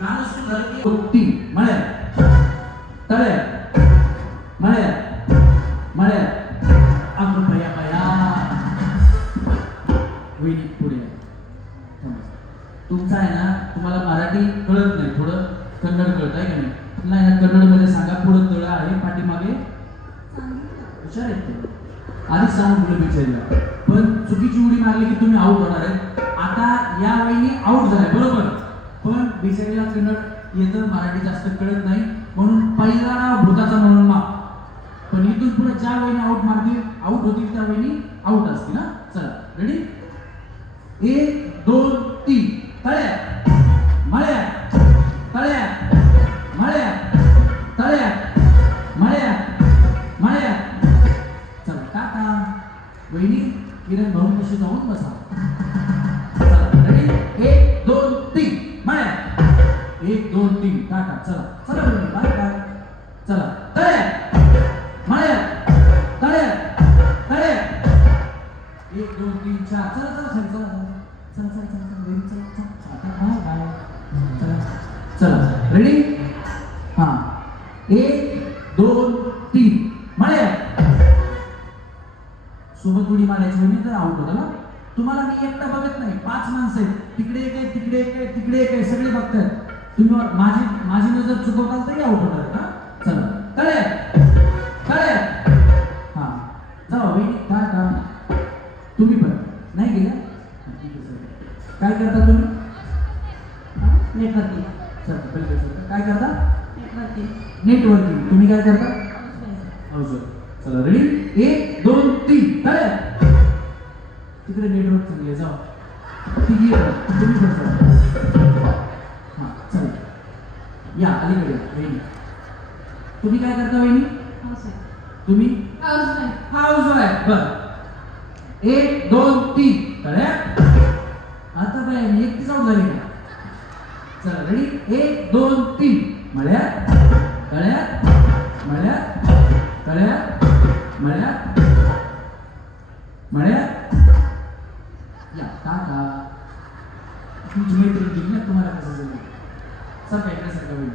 गाणं सुरू झालं की ओटी मळ्या तळ्या मळ्या मळ्या तुमचं आहे ना, तुम्हाला मराठी कळत नाही, थोडं कन्नड कळत आहे का नाही? नाही ना, कन्नडमध्ये सांगा पुढं तळ आहे पाठीमागे हुशार आहेत ते. आधीच सांगून तुला विचारलं, पण चुकीची उडी मारली की तुम्ही आउट होणार आहे. आता या वहिनी आउट झालाय बरोबर, पण बिचारीला कन्नड येतं, मराठी जास्त कळत नाही, म्हणून पहिला नाव भूताचा म्हणून माप. पण इथून पुढे ज्या वहिनी आउट होतील त्या वहिनी आउट असतील ना. चला रेडी, 1 2 3 तळ्या मळ्या तळ्या मळ्या तळ्या मळ्या मळ्या. चला टाटा. वहिनी किरण भाऊ कशी जाऊन बसा. चला रेडी, 1 2 3 मळ्या 1 2 3 टाटा. चला चला वहिनी बाय बाय. चला तळ्या मळ्या तळ्या तळ्या 1 2 3 4. चला चला चला चला चला चला चला रेडी. चला चला आता बाय बाय. चला चला रेडी. हा 1 2 3 मळ्या. सोबत उडी मारायची म्हणजे तर आउट होता ना. तुम्हाला मी एकटा बघत नाही, 5 माणसं आहेत, तिकडे एक आहे तिकडे एक आहे तिकडे एक आहे, सगळे बघतायत. तुम्ही माझी नजर चुकवताल तरी आउट होणार ना. चला तळ्या तळ्या. हा जाऊ वहिनी टाटा. तुम्ही पण नाही गेल्या, काय करता तुम्ही? नेटवर्किंग सर पहिले काय करता? Networking networking. तुम्ही काय करता? हाऊस. चला रेडी, 1 2 3 तळ्या. तिकडे नेटवर्क चांगले जाऊ. तिघी तुम्ही पण चला. हां चला या अलीकडे वहिनी. तुम्ही काय करता वहिनी? तुम्ही हाऊस वाईफ. बर 1 2 3 तळ्या. आता काय एकटीच आउट झाली का? चला रेडी, 1 2 3 मळ्या तळ्या मळ्या तळ्या मळ्या मळ्या. या टाटा. तुमची मैत्रीण दिली ना, तुम्हाला कसं जमलं? सर ऐकण्यासारखं होईल.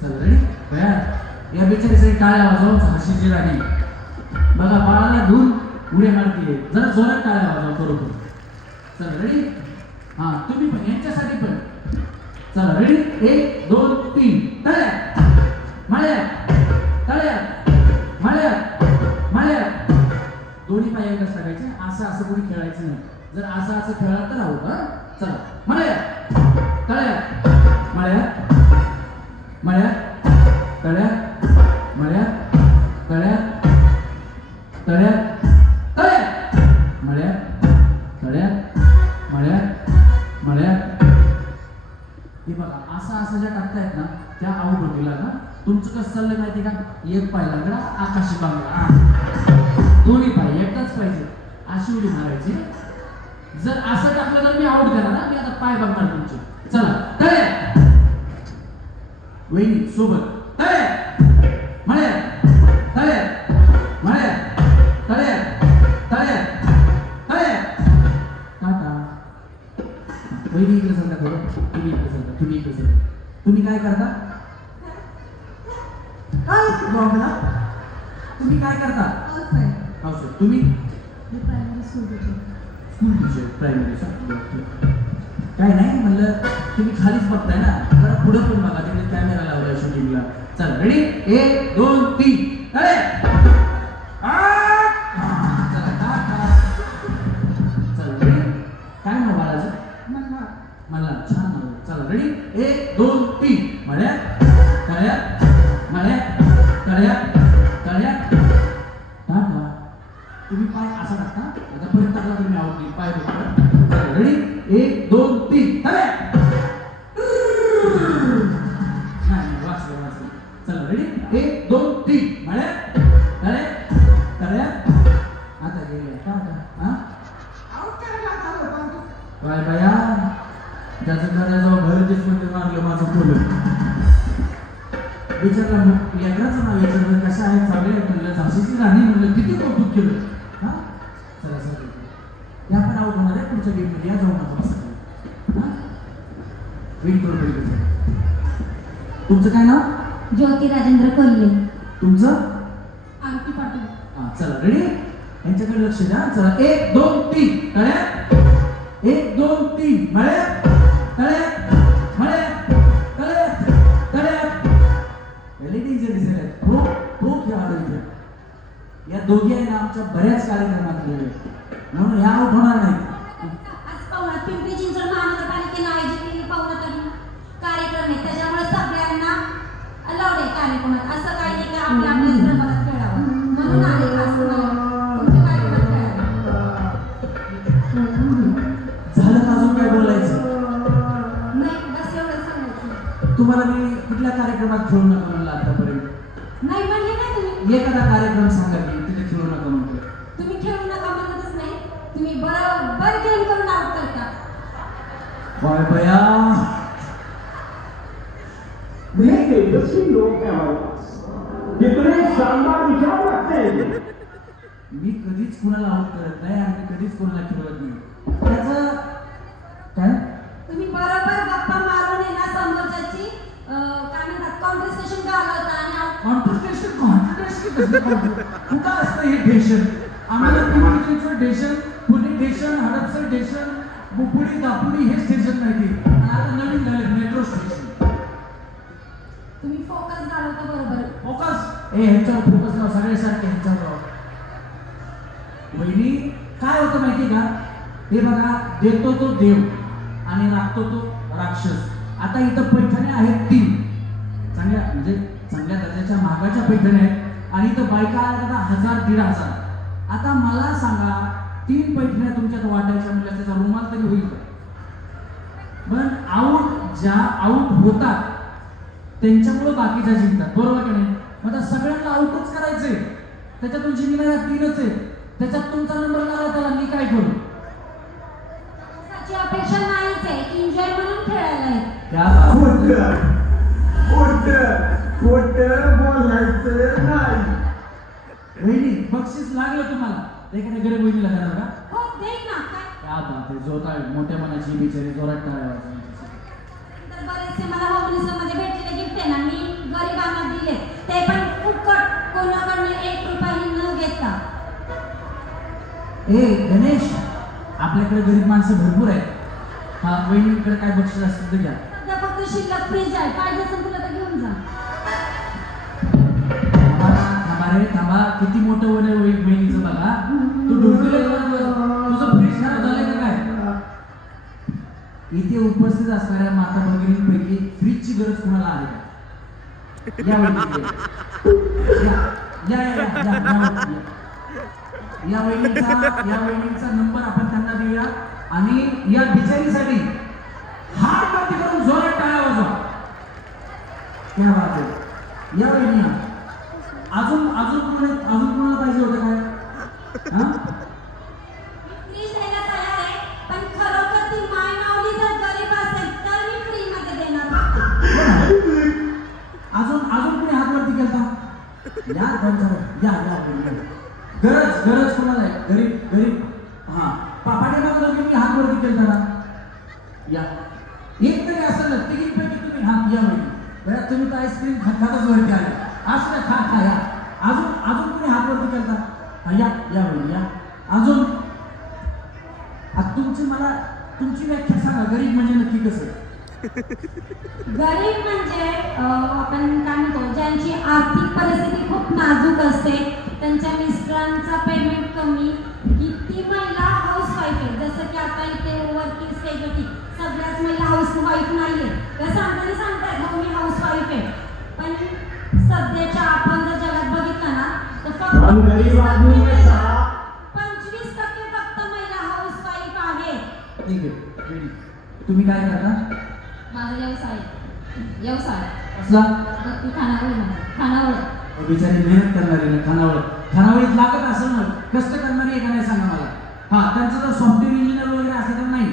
चला रेडी तयार. या बिचारीसाठी टाळ्या वाजवून हसीची राणी बघा, बाळाला धुवून उड्या मारते. जरा जोरात टाळ्या वाजवा बरोबर. चला रेडी. हा तुम्ही पण यांच्यासाठी पण. चला रेडी, 1 2 3 तळ्या मळ्या तळ्या मळ्या मळ्या. दोन्ही पाय एकच टाकायचे, असं असं कोणी खेळायचं नाही. जर असं असं खेळला तर आहोत. हा चला मळ्या तळ्या मळ्या मळ्या तळ्या मळ्या तळ्या तळ्या तळ्या मळ्या तळ्या मळ्या मळ्या. हे बघा असं असं ज्या टाकतायत ना त्या आउट होतील ना. तुमचं कसं चाललंय माहिती का? एक पाय लागला आकाशी बांगडा, दोन्ही पाय एकटाच पाहिजे, अशी उडी मारायची. जर असं टाकलं तर मी आउट करा ना. मी आता पाय बघणार तुमचे. चला तळ्या वहिनी सोबत तळ्या मळ्या तळ्या मळ्या तळ्या तळ्या तळ्या. टाटा. वहिनी इकडे सांगा थोडं, तुम्ही इकडे सांगा, तुम्ही इकडे सांगा. तुम्ही काय करता? काय प्रॉब्लेम? तुम्ही काय करता? हाऊस. तुम्ही primary school teacher. School teacher primary. काय नाही म्हणलं, तुम्ही खालीच बघताय ना, जरा पुढे पण बघा, तिकडे कॅमेरा लावलाय शूटिंगला. चला रेडी, 1 2 3 तळे. चला टाटा. चला रेडी. काय नाव बाळाचं? मला छान नाव. चला रेडी, 1 2 3 मळ्या तळ्या मळ्या तळ्या तळ्या. टाटा. तुम्ही पाय असा टाकता, आता परत टाकला तुम्ही आउट नाही, पाय बघता. रेडी, 1 2 3 तळ्या. नाही वाचलं वाचलं. चला रेडी, 1 2 3 मळ्या तळ्या तळ्या. आता गेले टाटा. हा काय बाया, ज्याचं करायचं घर देशमध्ये मारलं माझं पोलं. विचारलं लेकराचं नाव विचारलं, कसं आहे चांगले म्हणलं, झाशीची राणी म्हणलं, किती कौतुक केलं. हा चला सर या पण आउट होणार आहे पुढच्या गेममध्ये. या जाऊ माझं असं. हा वेट करू पहिले. तुमचं काय नाव? ज्योती राजेंद्र कोल्हे. तुमचं? आरती पाटील. हा चला रेडी, यांच्याकडे लक्ष द्या. चला 1 2 3 तळ्या 1 2 3 मळ्या या दोघी आहे ना आमच्या बऱ्याच कार्यक्रमात गेले म्हणून ह्या आउट होणार नाही. आज पाहुणा पिंपरी चिंचवड महानगरपालिकेने आयोजित केलेले पाहुणातरी कार्यक्रम आहे, त्याच्यामुळे सगळ्यांना अलाउड आहे कार्यक्रमात. असं काही नाही की आपल्या आपल्याच प्रभागात खेळावं म्हणून आले खास तुमच्या कार्यक्रमात खेळावं. झालं का अजून काय बोलायचं? नाही, बस एवढं सांगायचं. तुम्हाला मी कुठल्या कार्यक्रमात खेळू नका म्हणलं आतापर्यंत? नाही म्हणले नाही तुम्ही. एखादा कार्यक्रम सांगा की तिथे खेळू नका म्हणतो. तुम्ही खेळू नका म्हणतच नाही, तुम्ही बरोबर गेम करून आउट करता. बाय बया, हे तेजस्वी लोक आहे हमारे पास. कितने शानदार विचार रखते हैं. मी कधीच कुणाला आउट करत नाही आणि कधीच कोणाला खेळवत नाही. त्याचं काय? तुम्ही बरोबर गप्पा मारून आहे ना समोरच्याची काय म्हणतात कॉन्व्हर्सेशन घालवता आणि कॉन्ट्रस्टेशन कुठं असतं हे ढेशन? आम्हाला पिंपरीचं ढेशन, पुणे ढेशन, हडपसर ढेशन, बुपुडी दापुडी हे स्टेशन माहिती. आता नवीन झाले मेट्रो स्टेशन. तुम्ही फोकस घालवता बरोबर. फोकस ह्यांच्यावर फोकस लाव, सगळ्यासारखे ह्यांच्यावर लाव. वहिनी काय होतं माहिती का? हे बघा, देतो तो देव आणि राखतो तो राक्षस. आता इथं पैठण्या आहेत 3 चांगल्या, म्हणजे चांगल्या दर्जाच्या महागाच्या पैठण्या आहेत आणि इथं बायका आल्या का 1000-1500. आता मला सांगा 3 पैठण्या तुमच्यात वाटायच्या म्हणजे त्याचा रुमाल तरी होईल का? पण ज्या आऊट होतात त्यांच्यामुळे बाकीच्या जिंकतात, बरोबर की नाही? मग आता सगळ्यांना आऊटच करायचंय, त्याच्यातून जिंकणाऱ्या 3च आहेत. त्याच्यात तुमचा नंबर लागला त्याला मी काय करू? त्याची अपेक्षा नाहीच आहे की एन्जॉय म्हणून खेळायला आहे. क्या बात. खोटं बोलायचं नाही. वहिनी बक्षीस लागलं तुम्हाला, एखाद्या गरीब वहिनीला देणार का? हो देईन ना. काय क्या बात आहे, जोरदार मोठ्या मनाची बिचारी, जोरात टाळ्या वाजवा. तर बरेचसे मला होमलिस्टमध्ये भेटलेले गिफ्ट आहे ना, मी गरिबांना दिले, ते पण फुकट, कोणाकडनं 1 रुपयाही न घेता. ए गणेश, आपल्याकडे गरीब माणसं भरपूर आहेत. हा, वहिनीकडे काय बक्षीस असतं तर घ्या. सध्या फक्त शिल्लक फ्रीज आहे, पाहिजे असेल तुला तर घेऊन जा. थांबा रे थांबा, किती मोठं वन आहे वहिनीचं बघा. तू ढुकले तुझं फ्रीज खराब झालंय का काय? इथे उपस्थित असणाऱ्या माता भगिनींपैकी फ्रीजची गरज कुणाला आहे का? या वहिनी, या या या या या वहिनीचा नंबर आपण त्यांना देऊया आणि या बिचारीसाठी हात वरती करून जोरात टाळ्या वाजवा. क्या बात आहे. या वहिनी, अजून कोणाला पाहिजे होतं काय? हा, फ्रीज द्यायला तयार आहे, पण खरोखर ती माय माऊली जर गरीब असेल तर मी फ्री मध्ये देणार. अजून कोणी हात वरती केलता? या पंचावन्न, या या. गरज कोणाला आहे? गरीब. हा, पाठीमागं दोघींनी हात वरती केलता ना? या, एक तरी असेल तिघींपैकी तुम्ही हात. या वहिनी, बघा तुम्ही तर आईस्क्रीम खातच वरती आले. असं खा या. अजून कोणी हात वरती केलता? हा, या वहिनी, या. अजून तुमची व्याख्या सांगा, गरीब म्हणजे नक्की कसं? गरीब म्हणजे आपण काय म्हणतो, ज्यांची आर्थिक परिस्थिती खूप नाजूक असते, त्यांच्या मिस्टरांचा पेमेंट कमी, की ती महिला हाऊसवाईफ आहे. जसं की आता इथे वर्किंग स्टेजवरती सगळ्याच महिला हाऊसवाईफ नाहीये. तर सांगतायत हो मी हाऊसवाईफ आहे, पण सध्याच्या आपण जर जगात बघितलं ना तर फक्त 25% फक्त महिला हाऊसवाईफ आहे. ठीक आहे. तुम्ही काय करता? माझा व्यवसाय असला गप्पी खानावळ. बिचारी मेहनत करणारी ना, खानावळीत लागत असेल ना, कष्ट करणारी आहे का नाही सांगा मला. हा, त्यांचं जर सॉफ्टवेअर इंजिनियर वगैरे असेल तर नाही.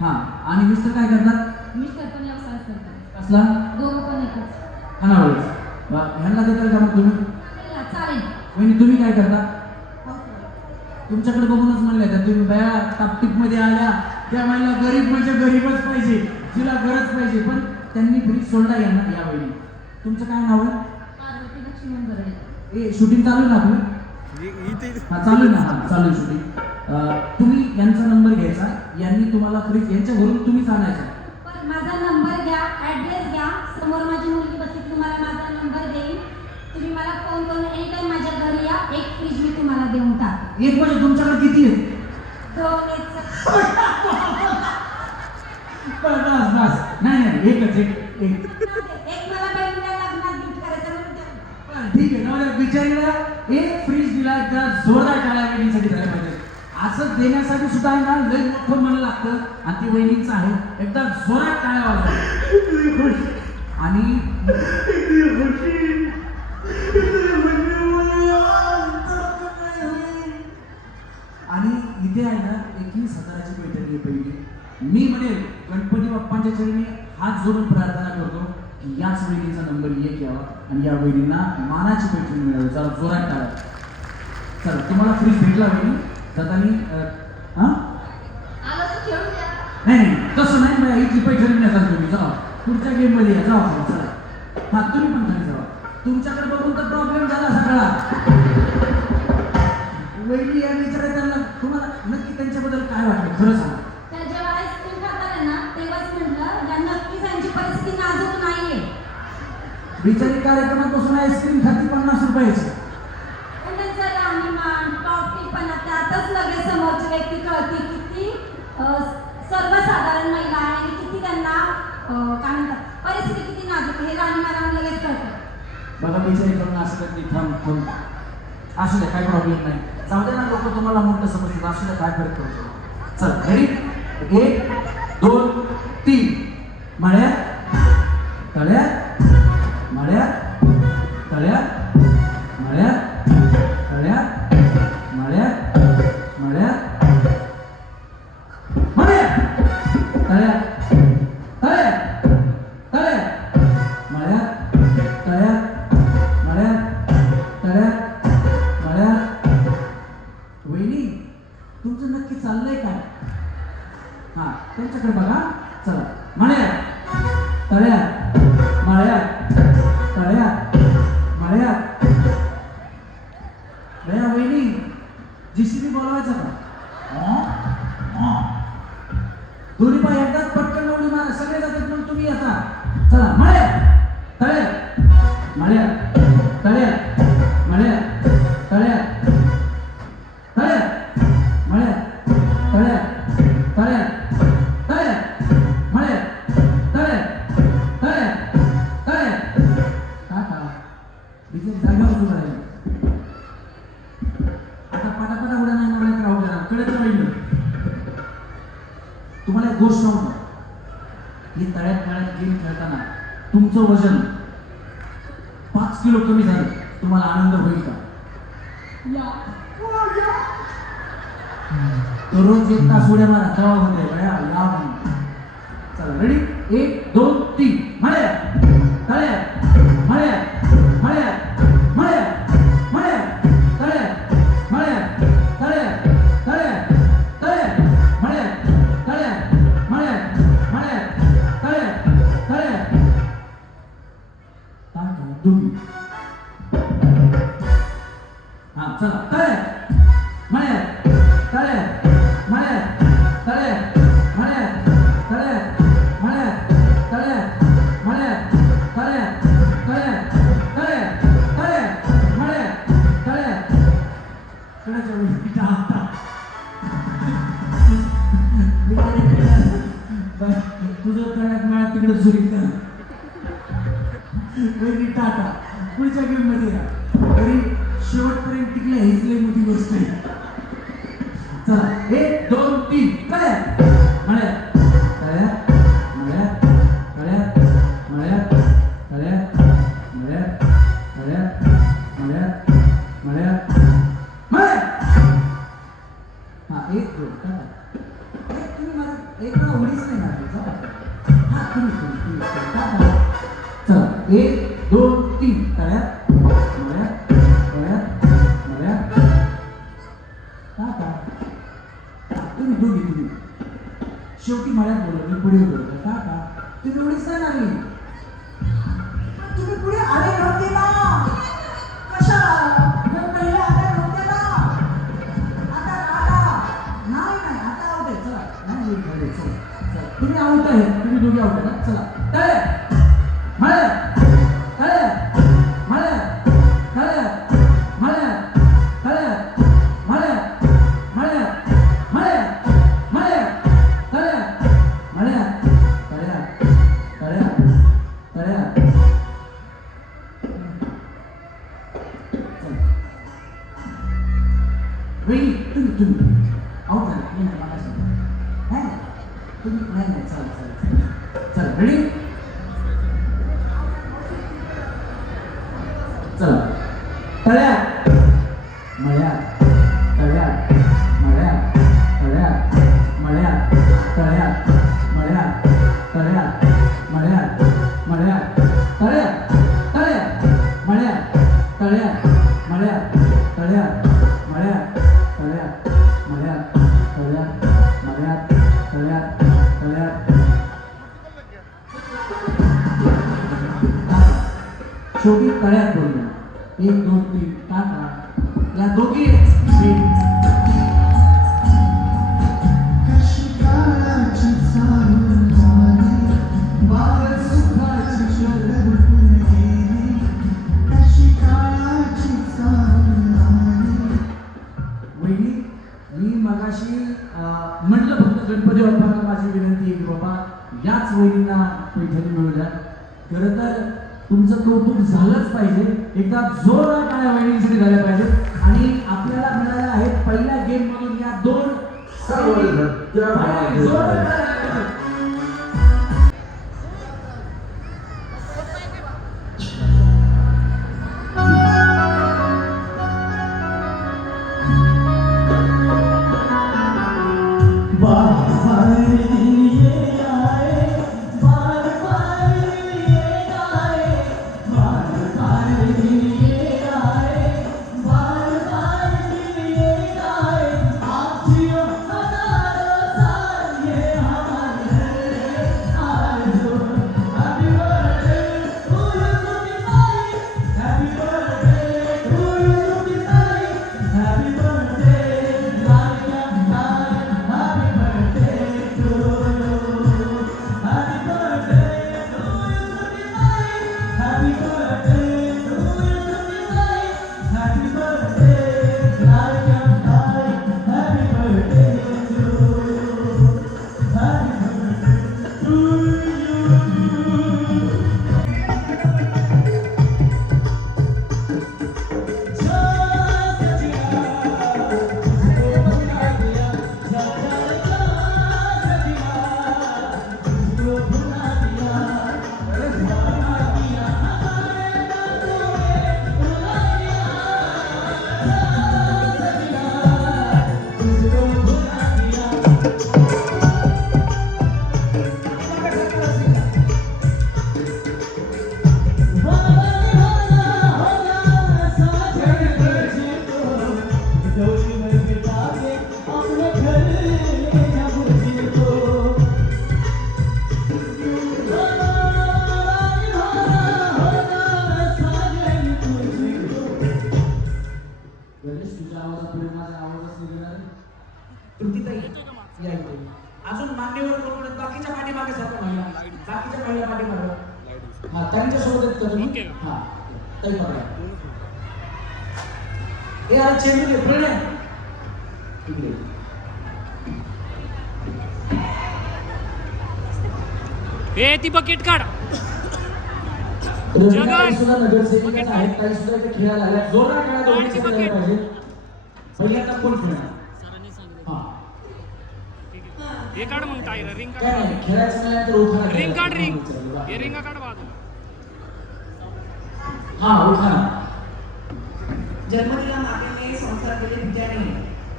हा, आणि मिस्टर काय करतात? मिस्टर पण व्यवसाय करतात. असला दोघं पण येतात. खानावळी. ह्यांना देताल का मग तुम्ही? चालेल. वहिनी तुम्ही काय करता? तुमच्याकडे बघूनच म्हणले तर तुम्ही बया टापटीप मध्ये आल्या. त्या महिला गरीब म्हणजे गरीबच पाहिजे, तिला गरज पाहिजे, पण त्यांनी फ्रीज सोडला यांना. या वहिनी, तुमचं काय नाव आहे? पार्वती लक्ष्मण बरोबर. ए शूटिंग चालू आहे ना आपलं? हा चालू आहे ना. हा चालू आहे शूटिंग. तुम्ही यांचा नंबर घ्यायचा, यांनी तुम्हाला फ्रीज यांच्या घरून तुम्हीच आणायचा. पण माझा नंबर घ्या, ॲड्रेस घ्या, समोर माझी मुलगी बसली, तुम्हाला माझा नंबर देईन. तुम्ही मला फोन करून एनी टाइम माझ्या घरी या. एक फ्रीज एक म्हणजे तुमच्याकडे किती आहेत? दोन बस बस नाही नाही एकच एक एक मला बहिणीला लग्नात गिफ्ट करायचं म्हणून द्या. ठीक आहे ना बिचारीला एक फ्रीज दिला त्या जोरदार टाळ्या वहिनीसाठी झाल्या पाहिजे. असं देण्यासाठी सुद्धा आहे ना लय मोठं मन लागतं आणि ती वहिनीचं आहे एकदा जोरात टाळ्या वाजवा आणि आणि इथे आहे ना 21,000ची पैठणी आहे पहिली. मी म्हणेल गणपती बाप्पांच्या चरणी हात जोडून प्रार्थना करतो की याच वहिनीचा नंबर 1 यावा आणि या वहिनींना मानाची पैठणी मिळावी. चला जोरात टाळा. चला तुम्हाला फ्रीज भेटला वहिनी जातानी हां आलं तर खेळून द्या. नाही नाही तसं नाही बाई इथली पैठणी नाही तुम्ही जावा पुढच्या गेममध्ये या जावा आपण चला. हां तुम्ही पण खाली जावा. तुमच्याकडे बघून तर प्रॉब्लेम झाला सगळा. वहिनी या विचारायला त्यांना तुम्हाला नक्की त्यांच्याबद्दल काय वाटलं खरं सांगा. त्या जेव्हा आईस्क्रीम खातात ना तेव्हाच म्हटलं या नक्कीच यांची परिस्थिती नाजूक नाहीये. बिचारी कार्यक्रमापासून आईस्क्रीम खाती 50 रुपयाची. त्यांचं राहणीमान टॉपटीपणा त्यातच लगेच समोरची व्यक्ती कळते किती सर्वसाधारण महिला आहे आणि किती त्यांना काय म्हणतात परिस्थिती किती नाजूक हे राहणीमानावर लगेच कळतं. बघा बिचारी करून असं करते थांब असू द्या काय प्रॉब्लेम नाही. जाऊ दे ना लोक तुम्हाला मोठं समजतात असू द्या काय फरक पडतो. चल रेडी 1 2 3 मळ्या तळ्या मळ्या तळ्या मळ्या तळ्या मळ्या मळ्या मळ्या तळ्या तळ्या तळ्या मळ्या तळ्या मळ्या तळ्या मळ्या. वहिनी तुमचं नक्की चाललंय काय? हा त्यांच्याकडे बघा. चला मळ्या तळ्या मळ्या तळ्या मळ्या. भैया वहिनी जीसीबी बोलवायचा का? दोन्ही पाय एकदाच पटकन उडी मारा सगळे जातात पण तुम्ही आता. चला मळ्या तळ्या मळ्या तळ्या मळ्या तळ्या तळ्या मळ्या तळ्या तळ्या तळ्या मळ्या तळ्या तळ्या तळ्या. काका बिचारी जागेवर उभं राहिली. आता पटापटा उड्या नाही मारल्या तर अवघड आहे. कळत राहिलं. तुम्हाला एक गोष्ट सांगू का? ही तळ्यात मळ्यात गेम खेळताना तुमचं वजन 5 किलो कमी झालं तुम्हाला आनंद होईल का? दररोज 1 तास उड्या मारा तेव्हा होते बया या म्हणून. चला रेडी 1 2 3 मळ्या तळ्या मळ्या मळ्या मळ्या मळ्या तळ्या मळ्या तळ्या तळ्या तळ्या मळ्या तळ्या मळ्या मळ्या तळ्या तळ्या. टाका दोघी. हां चला तळ्या मळ्या तळ्या मळ्या तळ्या मळ्या तळ्या मळ्या तळ्या मळ्या तळ्या तळ्या तळ्या तळ्या मळ्या तळ्या. कळायच्या वेळी टाटा तुझं तळ्यात मळ्यात तिकडे झुरी कर वहिनी टाटा. पुढच्या गेम मध्ये या तरी शेवटपर्यंत टिकल्या हीच लई मोठी गोष्ट आहे. चला 1 2 3 तळ्या मळ्या तळ्या मळ्या तळ्या मळ्या तळ्या मळ्या तळ्या मळ्या मळ्या मळ्या. हा 1 2 टाका. तुम्ही मला एक वेळा उडीच नाही मारली. हा तुम्ही टाका. चला 1 2 3 तळ्या मळ्या तळ्या मळ्या टाका. तुम्ही दोघी तुम्ही शेवटी मळ्यात बोलत मी पुढे बोलतो टाका. तुम्ही एवढीच नाही आली. तुम्ही पुढे आले नव्हते ना कशाला? पहिले आले नव्हते ना. आता आता नाही नाही आता आउट आहे. चला नाही झाले. चला तुम्ही आउट आहे. तुम्ही दोघी आउट आहे ना. चला तळ्या मळ्या तळ्या मळ्या तळ्या मळ्या तळ्या मळ्या वहिनी तुम्ही आऊट झाले तुम्ही मला सांगा नाही तुम्ही नाही चला रेडी चला तळ्यात मळ्यात तळ्यात मळ्यात तळ्यात मळ्यात तळ्यात मळ्यात तळ्यात मळ्यात मळ्यात तळ्यात तळ्यात मळ्यात तळ्यात मळ्यात तळ्यात मळ्यात तळ्यात मळ्यात तळ्यात मळ्यात तळ्यात तळ्यात शेवटी तळ्यात बोलूया 1 2 3 टाटा या दोघी मी मगाशी म्हटलं फक्त गणपती बाप्पांना माझी विनंती आहे की बाबा याच वहिनींना पैठणी मिळू द्या. खरं तर तुमचं कौतुक झालंच पाहिजे. एकदा जोरदार टाळ्या वहिनींसाठी झाल्या पाहिजेत आणि आपल्याला मिळाल्या आहेत पहिल्या गेम मधून या 2 जोरदार टाळ्या. अजून मान्यवर कोण बाकीच्या पाठीमागे सारखं महिला बाकीच्या पहिल्या पाठीमागे त्यांच्या सोबत तुम्ही हा तरी बघा हे आज चेंडू पुढे इकडे ए ती बकेट काढ सुद्धा नगरसेविका आहेत काही सुद्धा इथे खेळायला आल्या जोरदार खेळा दोन्ही पाहिजे पहिल्यांदा कोण खेळणार हे काढ मग टायर रिंग काढ काय नाही खेळायचं नाही तर उखाणा रिंग काढ रिंग हे रिंग काढ बाजू हा उखाणा जन्मदिला मागे मी संसार केले तुझ्याने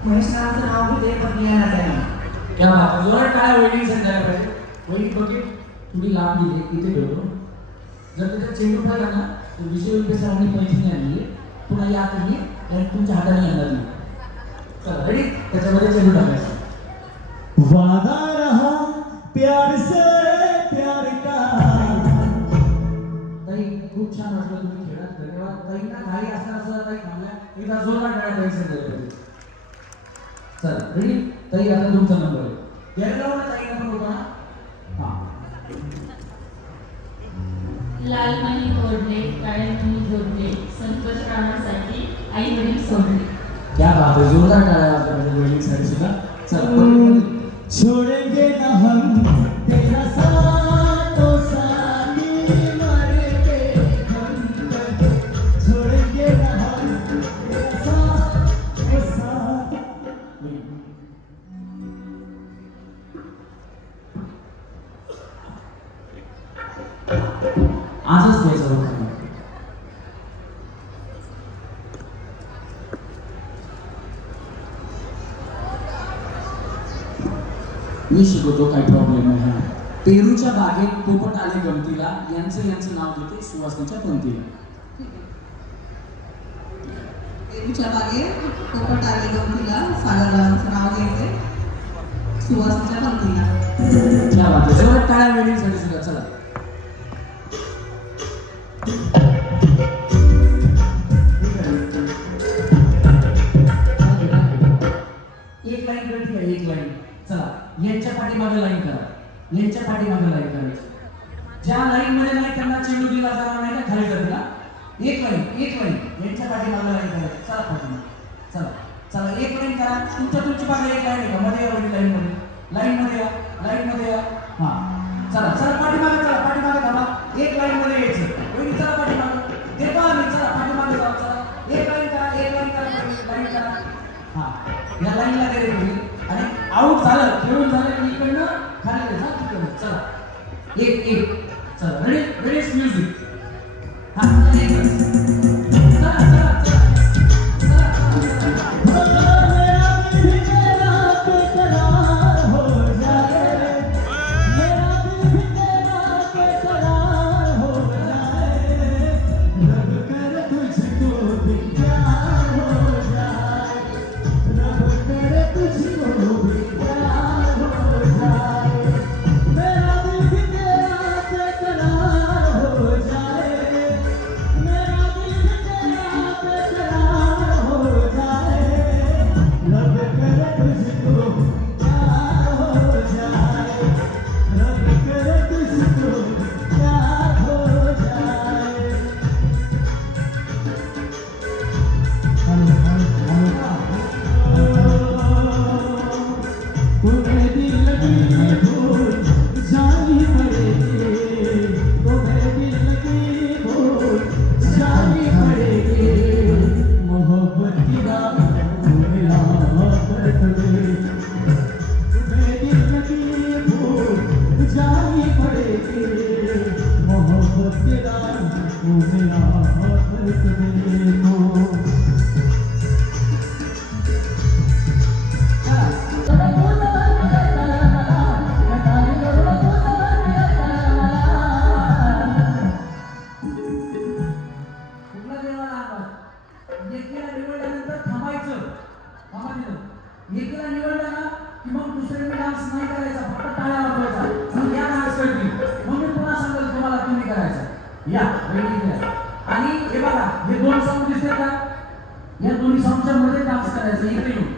महेशनाचं नाव घेते पण लिहायला जाईल क्या बात है जोरात टाळ्या वहिनी संध्याकाळी पाहिजे वहिनी बघी थोडी लांब दिली इथे ठेवतो जर तिथे चेंडू पाहिला ना तर 20 रुपये सावणी पैसे नाही आणली पुन्हा या तुम्ही आणि तुमच्या हाताने आणला नाही चला रेडी त्याच्यामध्ये चेंडू टाकायचा वादा रहा प्यार से प्यार का ताई खूप छान वाटलं तुम्ही खेळात धन्यवाद ताईंना घाई असताना सुद्धा ताई थांबल्या एकदा जोरदार टाळ्या ताई संध्याकाळी चला रेडी ताई आता तुमचा नंबर आहे यायला लावून ताईंना पण होता ना हा लालमणी तोडले काळ्यांनी जोडले संतोष राहण्यासाठी आई वडील सोडले. क्या बात है जोरदार टाळ्या आपल्या वडिलांसाठी सुद्धा चला छोड़ेंगे ना हम तेरा साथ तो साथी मरेंगे हम छोड़ेंगे ना हम तेरा साथ तो साथ मी शिकवतो, काही प्रॉब्लेम नाही. हा. पेरूच्या बागेत पोपट आले गमतीला, यांचं नाव देते सुवासनीच्या पंक्तीला. पेरूच्या बागेत पोपट आले गमतीला, सागररावांचं नाव घ्यायचे सुवासनीच्या पंक्तीला. क्या बात आहे. जोरात टाळ्या वेळीसाठी सुद्धा. चला एक लाईन कळती आहे, एक लाईन. चला यांच्या पाठीमागे लाईन करा, यांच्या पाठीमागे लाईन करायची. ज्या लाईन मध्ये नाही त्यांना चेंडू दिला जाणार नाही का खाली जाते ना. एक लाईन यांच्या पाठीमागे लाईन करायची. चला पाठीमागे, चला चला एक लाईन करा. तुमची मागे एक लाईन आहे का मध्ये या, लाईन मध्ये या. हा चला चला पाठीमागे, चला पाठीमागे थांबा. एक लाईन मध्ये यायचं. वहिनी चला पाठीमागे, देतो आम्ही. चला पाठीमागे जाऊ. चला एक लाईन करा, लाईन करा. हा या लाईनला गेले तुम्ही आणि आऊट झालं, खेळून झालं की इकडनं खाली जा तिकडनं. चला एक चला रेडी म्युझिक. हा चला चला एकीला निवडला ना की मग दुसऱ्याने डान्स नाही करायचा, फक्त टाळ्या वाजवायचा. मग या डान्स करतील, मग मी पुन्हा सांगेल तुम्हाला तुम्ही करायचं. या रेडी घ्या. आणि हे बघा हे दोन सॉन्ग दिसते का, या दोन्ही सॉन्गच्या मध्ये डान्स करायचं. इकडे येऊन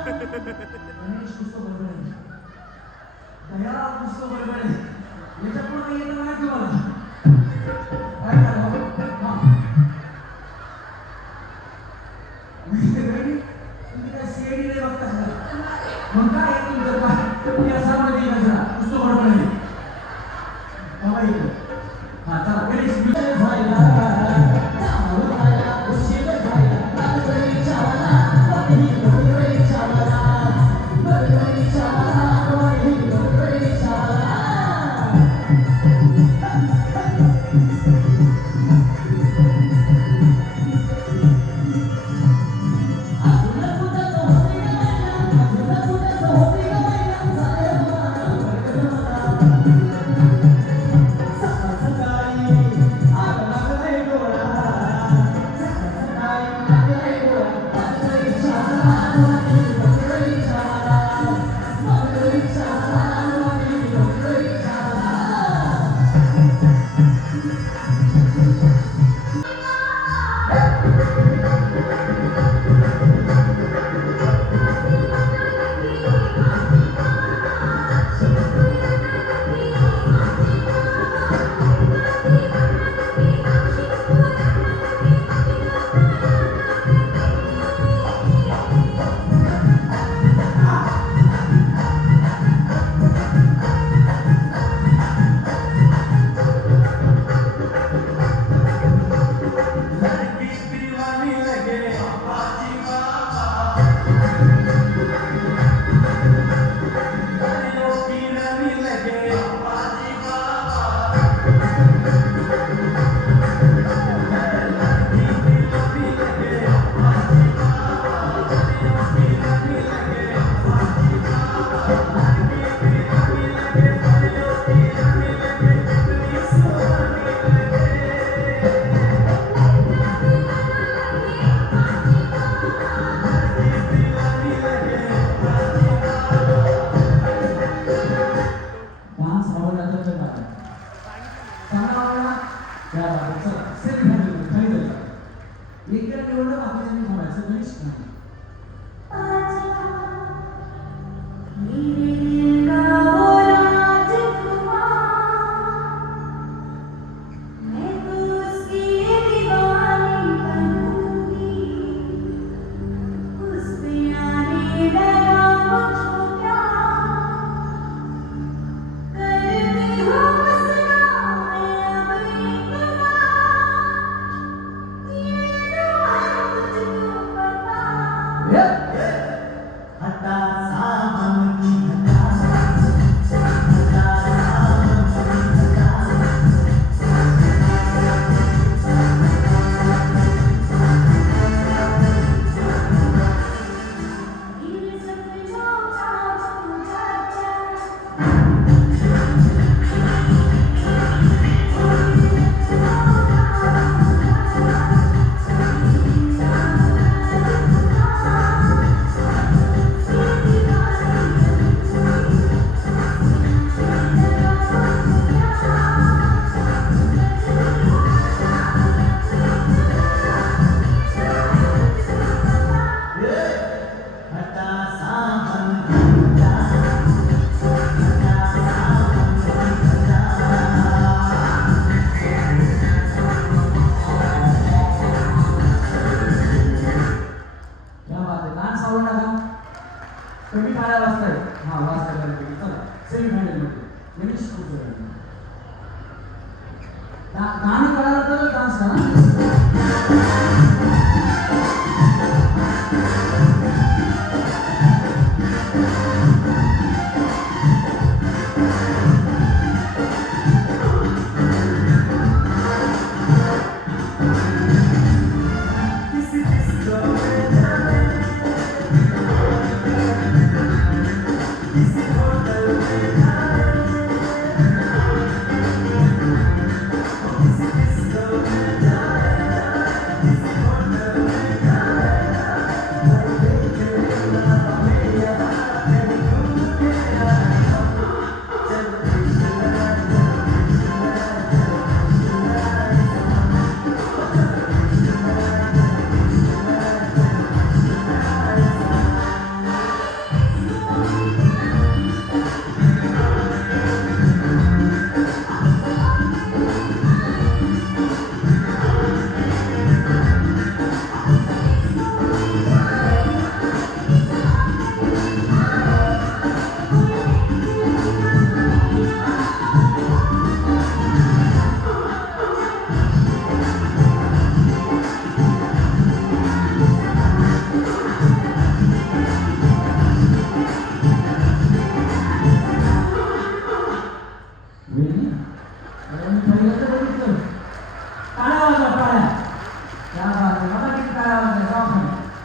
गणेश पुष्प बडबडे दया पुष्प बडबडे याच्या पुढे येतं नाही तुम्हाला काय झालं हा. तुम्ही काय सीआयडी नाही बघता मग काय आहे तुमचं काय तुम्ही असा मध्ये गजरा पुष्प बडबडे बाबा येतो हा चला गणेश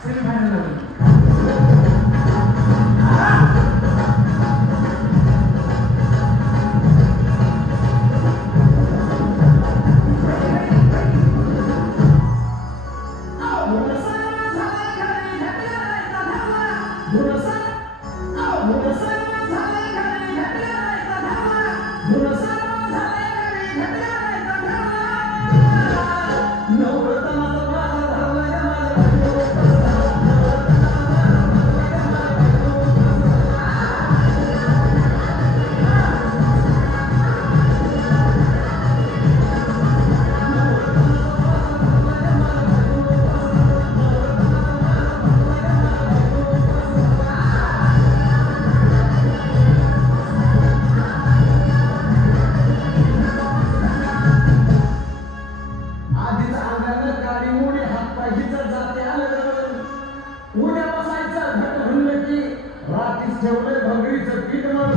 सेमीफायनल होईल. आधीच अंगानं काळी मोडी हातपायीच जाते आलं उद्या बसायचं घट म्हणलं की रात्रीच ठेवलंय भगरीचं पीठ मग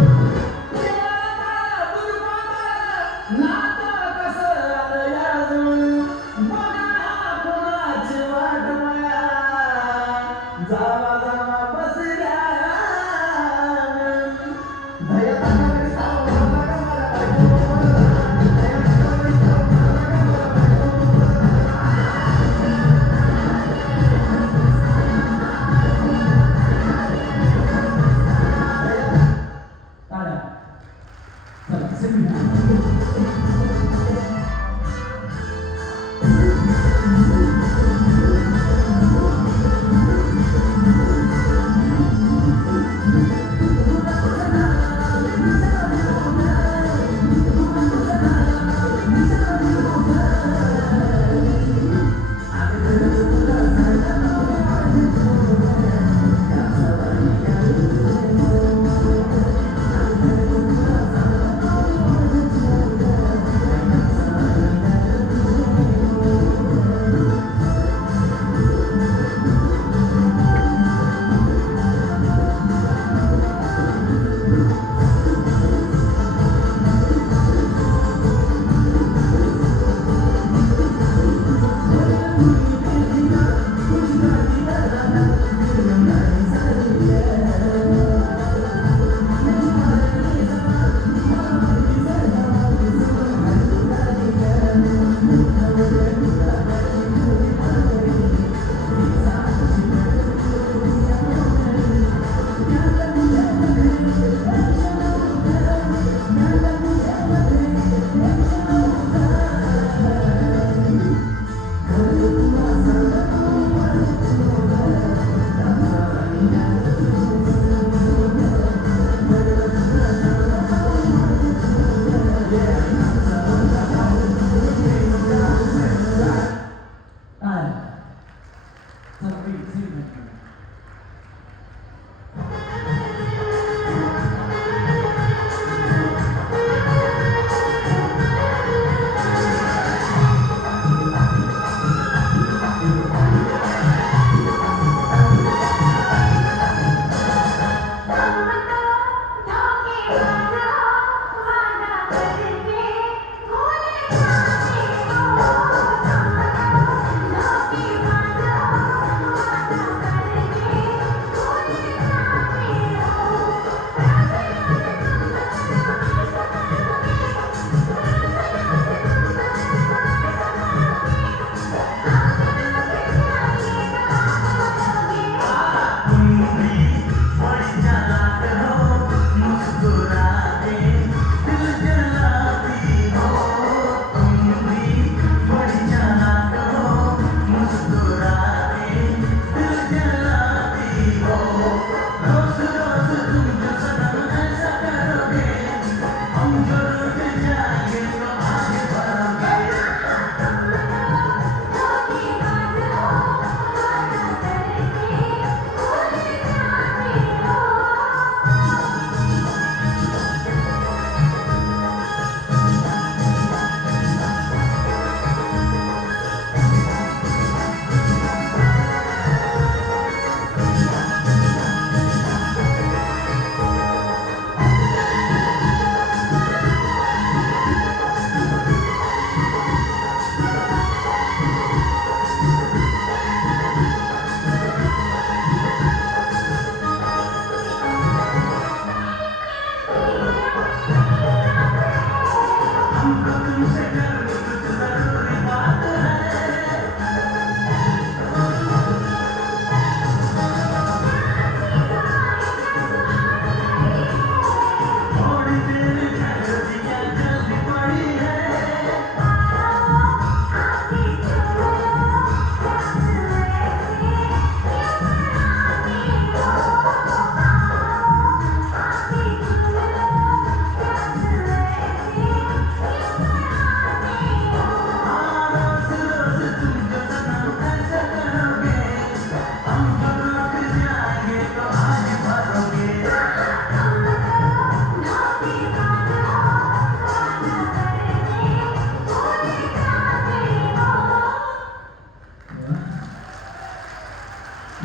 नातं कसं आलं याजवळ बघा कोणाची वाट माया जावा जावा बसल्या टाळ्या. चला, सेमीफायनल.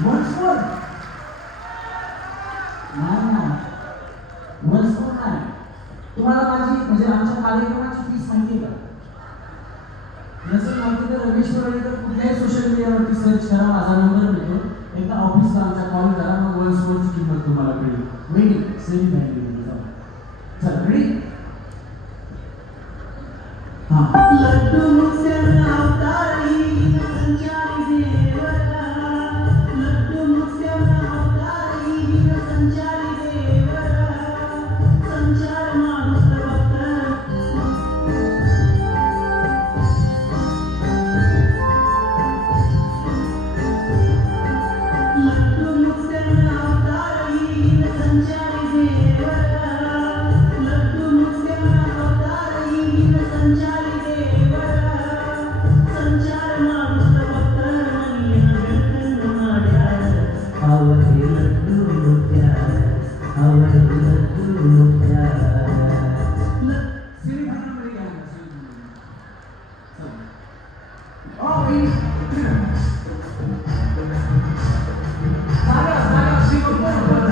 वन्स मोर नाही, वन्स मोर नाही. तुम्हाला माझी म्हणजे आमच्या कार्यक्रमाची फीस माहिती आहे का? नसेल माहिती तर रमेश्वर आणि तर कुठल्याही सोशल मीडियावरती सर्च करा, माझा नंबर मिळतो. एकदा ऑफिसला आमच्या कॉल करा, मग वन्स मोरची किंमत तुम्हाला कळेल. Waiting same value. चल रेडी. हां लड्डू मुक्त्याला अवतारी संचारी देवरा, लड्डू मुक्त्याला अवतारी संचारी देवरा, संचार माणूस भक्त. लड्डू मुक्त्याला अवतारी संचारी देवरा, लड्डू मुक्त्याला अवतारी संचारी देवरा, संचार माणूस भक्त आवडे लड्डू मुक्त्या, आवडे लड्डू मुक्त्या. सिरी भानामध्ये घ्या ना, सिरी भानामध्ये. Oh wait. जागा सिरी भानामध्ये.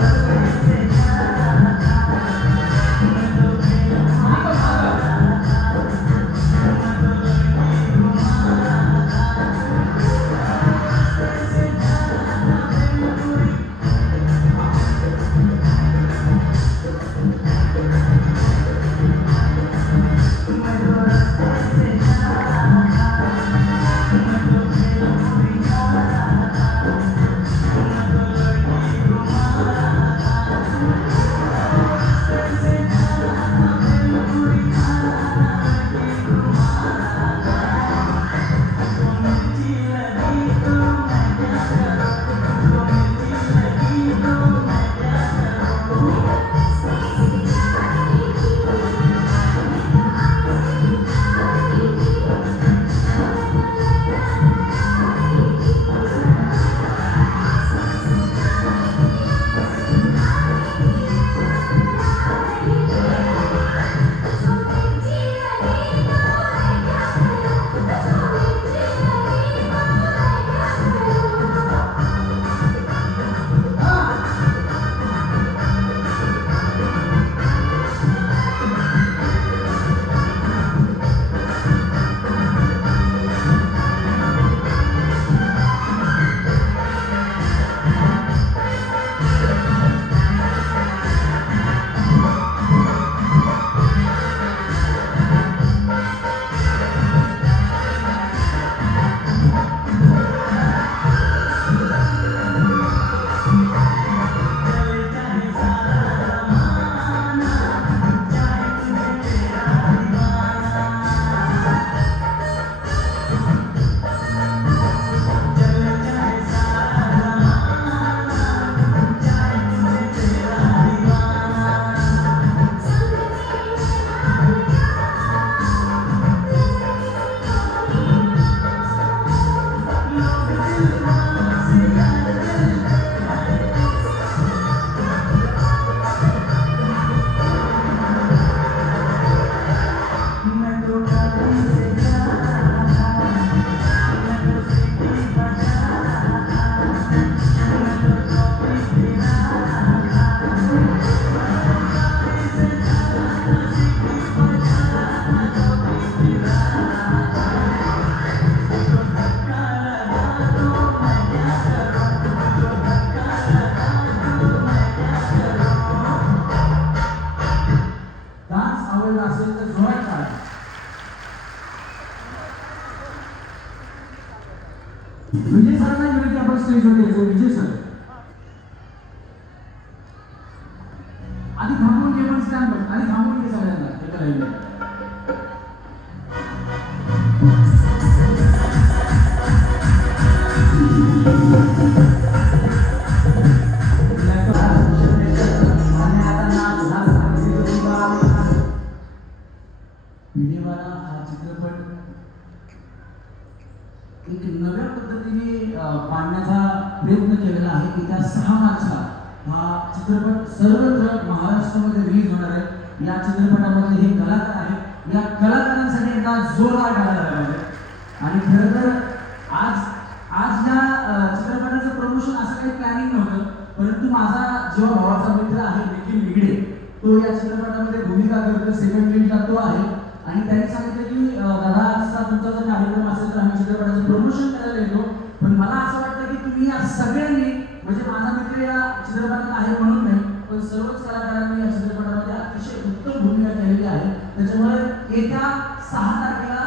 विजय सरांना विनंती आपण स्टेजवर द्यायचं. विजय सर आधी थांबून घे, पण स्टँड बघ आधी थांबून घे सगळ्यांना एका लाईनला. विनेवाला हा चित्रपट एक नव्या पद्धतीने पाडण्याचा प्रयत्न केलेला आहे की त्या 6 मार्चला हा चित्रपट सर्वत्र महाराष्ट्रामध्ये रिलीज होणार आहे. या चित्रपटामध्ये हे कलाकार आहेत, या कलाकारांसाठी एकदा जोरदार टाळ्या पाहिजे. आणि खरं तर आज या चित्रपटाचं प्रमोशन असं काही जेव्हा भावाचा मित्र आहे निखिल निगडे, तो या चित्रपटामध्ये भूमिका करतो, सेकंड लीडला तो आहे. आणि त्यांनी सांगितलं की दादा असा तुमचा जर कार्यक्रम असेल तर आम्ही चित्रपटाचं प्रमोशन करायला येतो. पण मला असं वाटतं की तुम्ही या सगळ्यांनी, म्हणजे माझा मित्र या चित्रपटात आहे म्हणून नाही, पण सर्वच कलाकारांनी या चित्रपटामध्ये अतिशय उत्तम भूमिका केलेली आहे. त्याच्यामुळे येत्या 6 तारखेला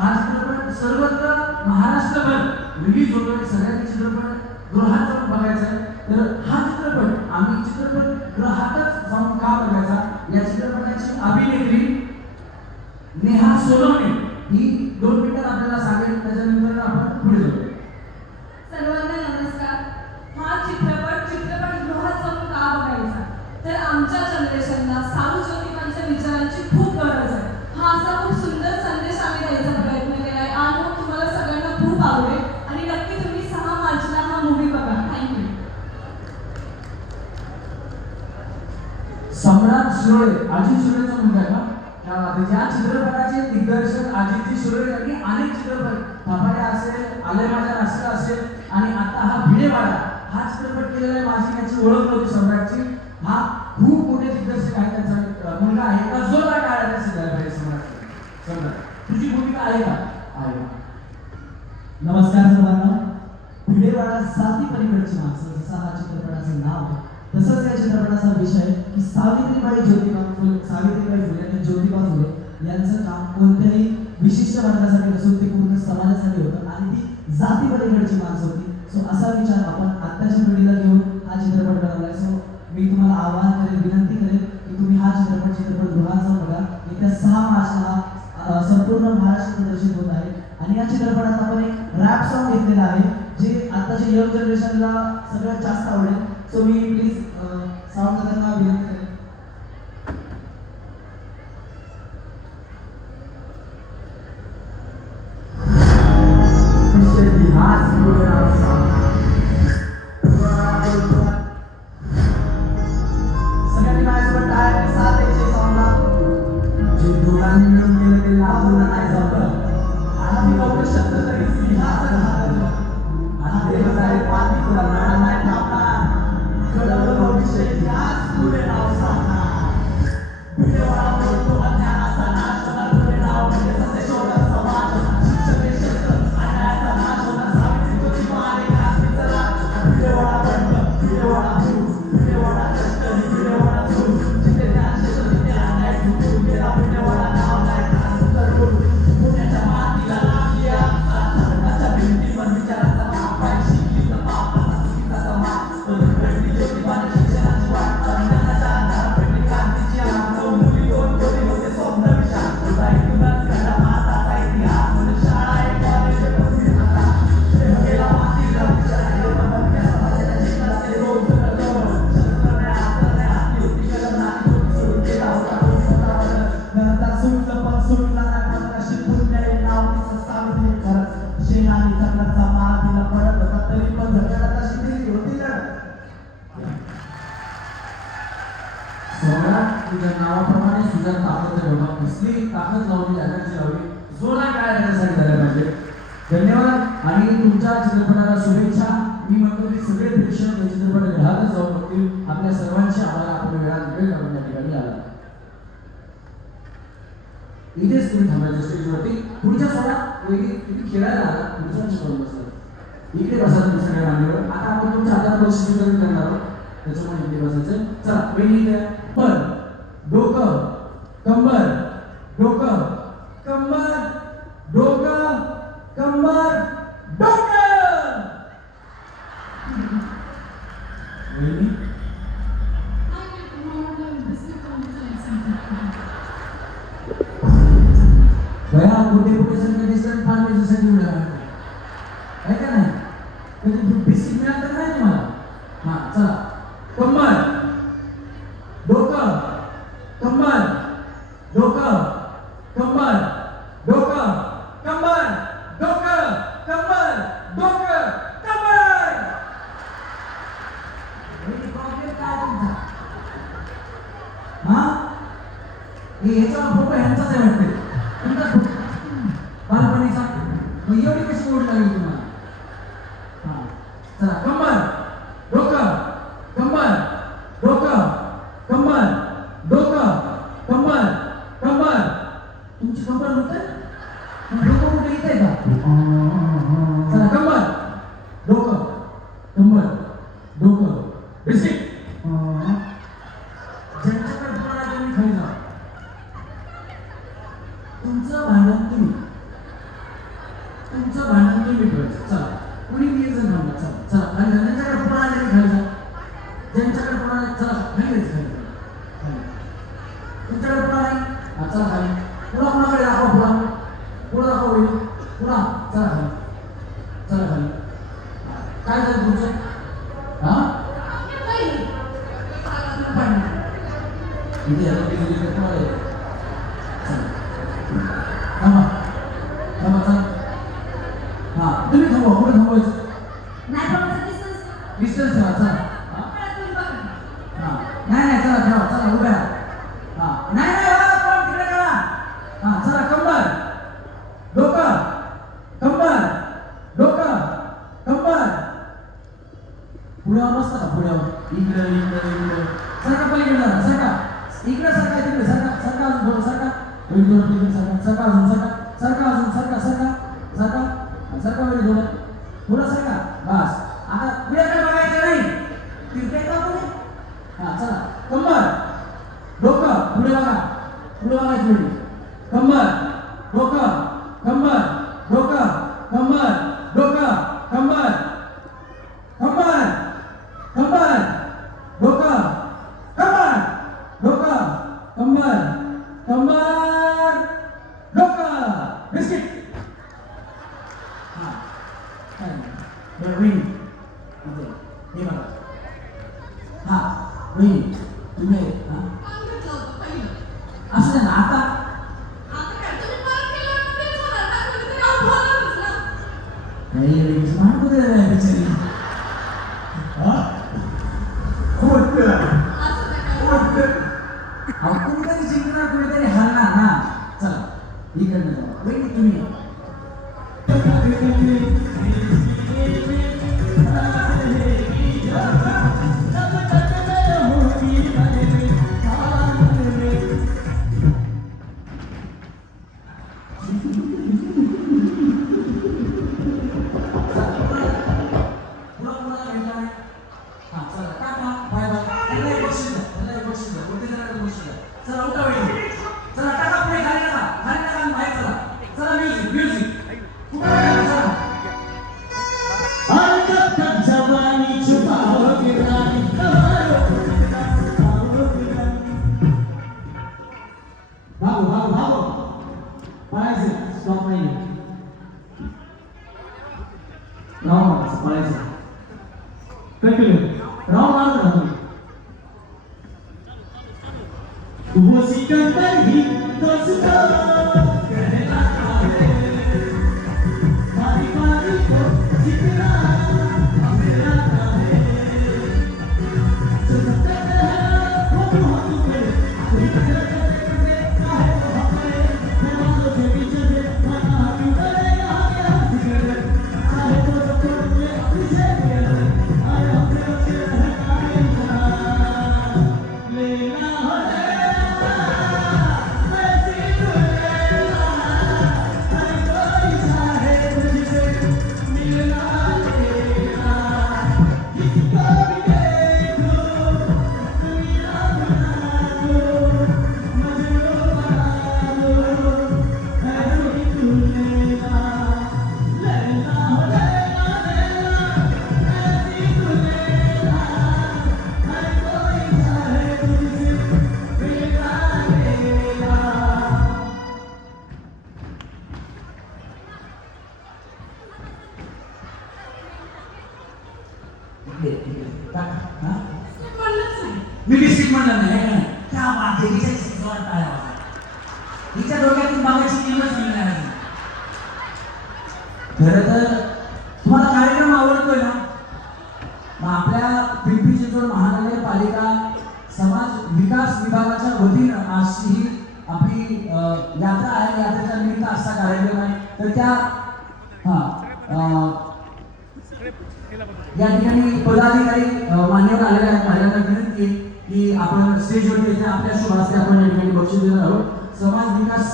हा चित्रपट सर्वत्र महाराष्ट्रभर रिलीज होतोय. सगळ्यांनी चित्रपट गृहात जाऊन बघायचा आहे. तर हा चित्रपट आम्ही चित्रपटगृहातच जाऊन का बघायचा, या चित्रपटाची अभिनेत्री नेहा सोनवणे ही 2 मिनिटात आपल्याला सांगेल. त्याच्यानंतर आपण पुढे जाऊ. सर्वांना नमस्कार. हा चित्रपटगृहात जाऊन का बघायचा, तर आमच्या जनरेशनला साधू ज्योतिबांच्या विचारांची खूप गरज आहे. हा असा खूप सुंदर संदेश आम्ही द्यायचा प्रयत्न केला आहे. आणि मग तुम्हाला सगळ्यांना खूप आवडेल आणि नक्की तुम्ही 6 मार्चला हा मूवी बघा. थँक्यू. सम्राट शिरोळे, अजित शिरोळेचा मुलगा आहे का? या चित्रपटाचे दिग्दर्शक अजितजी शिरोळे यांनी अनेक चित्रपट, थापाड्या असेल, आले माझ्या राष्ट्र असेल आणि आता हा भिडेवाडा हा चित्रपट केलेला आहे. माझी त्याची ओळख नव्हती सम्राटची. हा खूप मोठे दिग्दर्शक आहे. त्यांचा मुलगा आहे का जोरदार टाळ्या असेल पाहिजे. सम्राट, तुझी भूमिका आहे का? आहे. नमस्कार सर्वांना. भिडेवाडा जाती पलीकडची माणसं, जसं हा चित्रपटाचं नाव आहे तसंच या चित्रपटाचा विषय की सावित्रीबाई फुले आणि ज्योतिबा फुले यांचं काम कोणत्याही विशिष्ट वर्गासाठी नसून ते पूर्ण समाजासाठी होतं आणि ती जाती पलीकडची माणसं होती. सो असा विचार आपण आत्ताच्या पिढीला घेऊन हा चित्रपट बनवलाय. सो मी तुम्हाला आवाहन करेन, विनंती करेन की तुम्ही हा चित्रपटगृहात जाऊन बघा. येत्या 6 मार्चला हा संपूर्ण महाराष्ट्र प्रदर्शित होत आहे. आणि या चित्रपटात आपण एक रॅप सॉन्ग घेतलेला आहे जे आताच्या यंग जनरेशनला सगळ्यात जास्त आवडेल. सो मी प्लीज साऊंड दादांना विनंती करेन. सगळ्यांनी माझ्यासोबत टाळ्यांनी साथ द्यायची साऊंडला. जे दोघांनी मिळून केलं ते लाभून नाही जमलं. आता मी बघू शकतो तरी सिंहासन हाताळलं. आता देव जाईल पाठी तुला लढा नाही थांबणार. घडवलं भविष्य इतिहास पुढे नाव सांगणार. भिडेवाडा बोलतो अज्ञानाचा नाश होणार. पुढे नाव म्हणजे सत्य शोधत समाज होणार. शिक्षण शस्त्र अन्यायाचा नाश होणार. सावित्री ज्योतिबा आणि क्रांतीचं राज होणार. भिडेवाडा बंड, भिडेवाडा भूस, भिडेवाडा कष्टरी, भिडेवाडा झूस. जिथे ज्ञान क्षेत्र तिथे अन्याय झुकून गेला. भिडेवाडा नाव नाही क्रांतीचं रूप. पुण्याच्या मातीला लागली आग. धरणाच्या भिंतीवर विचाराचा माप आहे. शिकलीचा बाप असा चुकीचा समाज. भेटली ज्योतिबाने शिक्षणाची वाट. अज्ञानाच्या अंधारात भेटली क्रांतीची आग. 9 मुली 2 कोटी होते स्वप्न विशाल. तुझा इतिहास घडला भारताचा इतिहास. म्हणजे शाळा एक कॉलेज एक पदवी आता. देह गेला मातीला विचार केले पण भटक्या समाजाच्या जीवनाचे रोज जगलो. शस्त्र नाही हात नाही हाती होती कलम नाही होती सोडून गेला होता कोणी स्वतःवर. नंतर सुटलं पण सुटला नाही पण नशीब पुण्याने नाव तिचं सावित्री खरंच. शेणाने जंगलाचा मार तिला पडत होता तरी पण झगडत अशी दिली होती लढत. सम्राट, तुझ्या नावाप्रमाणे तुझ्या ताकद ठेवला. कसली ताकद लावली, एनर्जी लावली. जोरात काय त्याच्यासाठी झालं पाहिजे. धन्यवाद आणि तुमच्या चित्रपटाला शुभेच्छा. मी म्हणतो की सगळे प्रेक्षक या चित्रपटगृहातच जाऊन बघतील. आपल्या सर्वांचे आभार. आपण वेळात वेळ काढून या ठिकाणी आला. इथेच तुम्ही थांबायचं स्टेजवरती. पुढच्या सोडा तुम्ही खेळायला आला. पुढच्या सोडून बसला. इकडे बसा तुम्ही सगळे मान्यवर. आता आपण तुमच्या हातात बक्षीस वितरण करणार आहोत. त्याच्यामुळे इकडे बसायचं. चला पहिली द्या. पण डोकं कंबर, डोकं कंबर, डोकं कंबर, डोकं. वहिनी बया कुठे कुठे सगळं दिसत फार दिवसासाठी उड्या आहे का नाही. कधी बिस्किट मिळालं तर नाही तुम्हाला. हा चला. कंबर, डोकं कंबर, डोकं कंबर, डोकं कंबर, डोकं कंबर, डोकं कंबर. प्रॉब्लेम काय तुमचा? हा याचा फोटो ह्यांचाच आहे वाटते. तुमचा बालपणीचा मग एवढी कशी ओढ लागली तुम्हाला? हा चला. कंबर, डोकं कंबर, कंबर डोकं बिस्किट ज्यांच्याकडे फोन आहे त्यांनी खाली जा. तुमचं भांडण तुम्ही ठेवायचं. चला कोणी मी जण थांबला. चला चला खाली जा. ज्यांच्याकडे फोन आहे त्यांनी खाली जा. ज्यांच्याकडे फोन आहे चला खाली जायचं. खाली तुमच्याकडे फोन आहे चला खाली. पुन्हा कोणाकडे दाखवा. पुढं दाखवा होईल. पुन्हा चला खाली. चला खाली. काय झालं तुमचं? हा इथे याला किती कोणाला आहे? चला थांबा चला. हा तुम्ही थांबवा. पुढे थांबवायचं. नाही प्रॉब्लेम डिस्टन्स डिस्टन्स ठेवा. चला हा नाही चला ठेवा. चला उभ्या राहा. हा नाही कोण तिकडे करा. हा चला कंबर डोकं कंबर डोकं कंबर पुढ्यावर बसता का? पुढ्यावर इकडे सरका पलीकडे जरा सरका. इकडे सरका तिकडे सरका अजून थोडं सरका. एक दोन तीन सरका अजून सरका वेळी थोडं सरका. बस आता पुढ्याकडे बघायचं नाही. तिकडे का पुढे. हा चला कंबर डोकं पुढे बघायचं वेळी. कंबर डोकं कंबर डोकं कंबर डोकं कंबर कंबर कंबर डोकं कंबर डोकं कंबर कंबर डोकं बिस्किट. हा विन हे बघा. हा विन तुम्ही असं नाही ना आता नाही बिचारी. कुणीतरी जिंकणार कुणीतरी हरणार ना. चला इकडनं जाऊ. वेगळी तुम्ही चला उठा वेळी. चला टाका पुढे खाली टाका आणि बाहेर चला. चला म्युझिक जवानी छुपाओगे रानी भागो पळायचं. स्टॉप नाही राव मारायचं. पळायचं कंटिन्यू राव मारत राहा. वो सिकंदर ही दोस्तों कहलाता है. बारी बारी को जितना हमें आता है. जो सकते हैं वो बहुत ऊपर. कोई टक्कर करने चाहे तो हमारे मेहमानों के पीछे से माना क्यों करेगा आगे हम जिक्र. चाहे तो टक्कर में अपनी से आए हमसे बचे रहना है. लेना मी बिस्किट म्हणलं नाही का. त्या मातेच्या हिच्या डोक्यातून मागायची किंमत मिळणार. खरं तर तुम्हाला कार्यक्रम आवडतोय ना. मग आपल्या पिंपरी चिंचवड महानगरपालिका समाज विकास विभागाच्या वतीनं अशी ही आपली यात्रा आहे. यात्रेच्या निमित्त असा कार्यक्रम आहे. तर त्या या ठिकाणी पदाधिकारी मान्यवर आलेले आहेत. माझ्याकडे विनंती आहे की आपण स्टेजवरती येथे आपल्या शुभ हस्ते आपण या ठिकाणी बक्षीस देणार आहोत. समाज विकास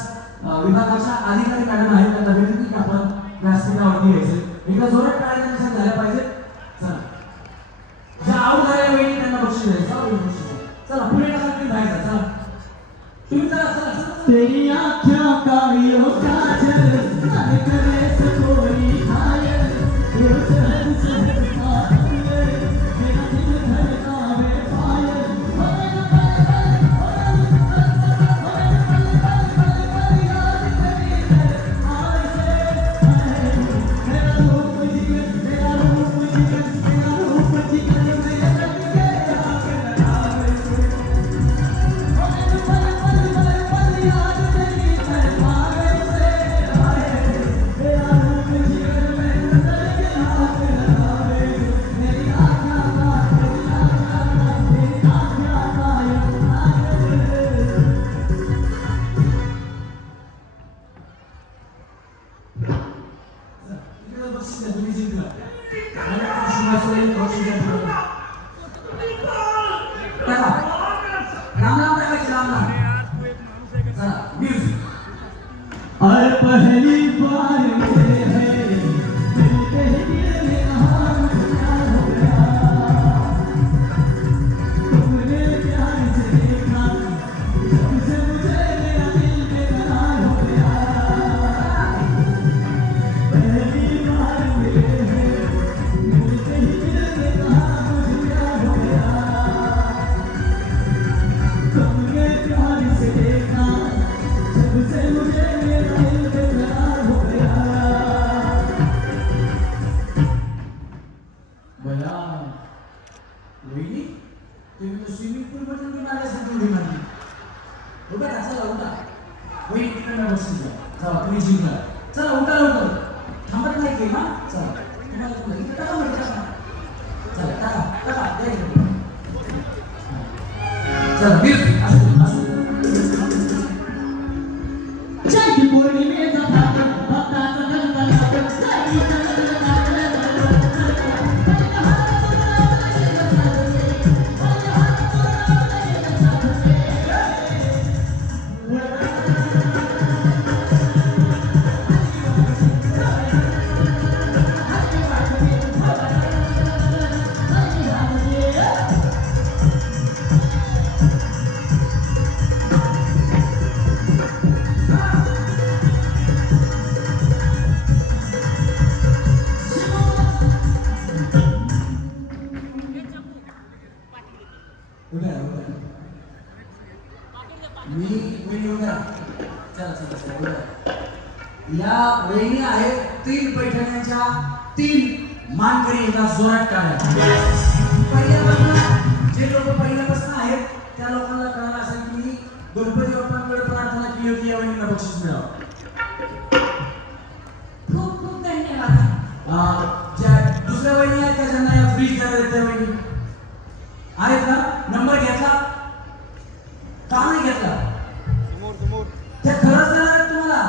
विभागाच्या अधिकारी मॅडम आहेत. त्यांना विनंती की आपण व्यासपीठावरती यायचं. एकदा जोरात टाळ्या झाल्या पाहिजे. चला तेरी आँखों का यो काजल मन करे सकोरी घायल यो शहर शहर का अंगे मेरा दिल धड़कावे पायल मेरा रूप जिगर मेरा रूप जिगर मेरा रूप जिगर मेरा लग गया लगावे याद तेरी तरमावे से आए मेरा रूप जिगर में नजर के हाथ लगावे मेरी आँखों का तेरी आँखों का यो इकडे बस तुम्ही जिंकला मला शुभासोय कौशिक टाका राम राम टाकायचे राम राम चला म्युझिक और पहली बार मिले हैं मिलते ही दिल में हाथ प्यार हो गया तुमने प्यार से देखा जब से मुझे मेरा दिल बेकरार हो गया पहली बार मिले हैं मिलते ही दिल में हाथ प्यार हो गया तुमने प्यार से देखा जब से मुझे मेरा दिल बेकरार हो गया बया वहिनी तुम्ही तर स्विमिंग पूल मध्ये उडी मारल्यासारखी उडी मारली उभा राहा चला उठा वहिनी तिकडे बसून जा चला तुम्ही जिंकला चला उठा लवकर थांबत नाही की हा चला तुम्हाला तुला इथे टाका माहिती टाका चला टाका टाका द्या इकडे. चला म्युझिक असू चैत्र पौर्णिमेचा भाग भक्ताचा गणगणाट उभा राहा, उभा राहा. मी उभा राहा. चला चला चला उभा राहा. या वहिनी आहेत 3 पैठण्यांच्या 3 मानकरी एका जोरात काढ्या पहिल्यापासून जे लोक पहिल्यापासून आहेत त्या लोकांना कळलं असेल की मी गणपती बाप्पांकडे प्रार्थना केली होती या वहिनीला बक्षीस मिळावं. खूप खूप धन्यवाद. ज्या दुसऱ्या वहिनी आहेत त्या ज्यांना या फ्रीज देणार आहेत त्या वहिनी आहेत का नंबर घेतला का नाही घेतला त्या खरंच देणार आहेत तुम्हाला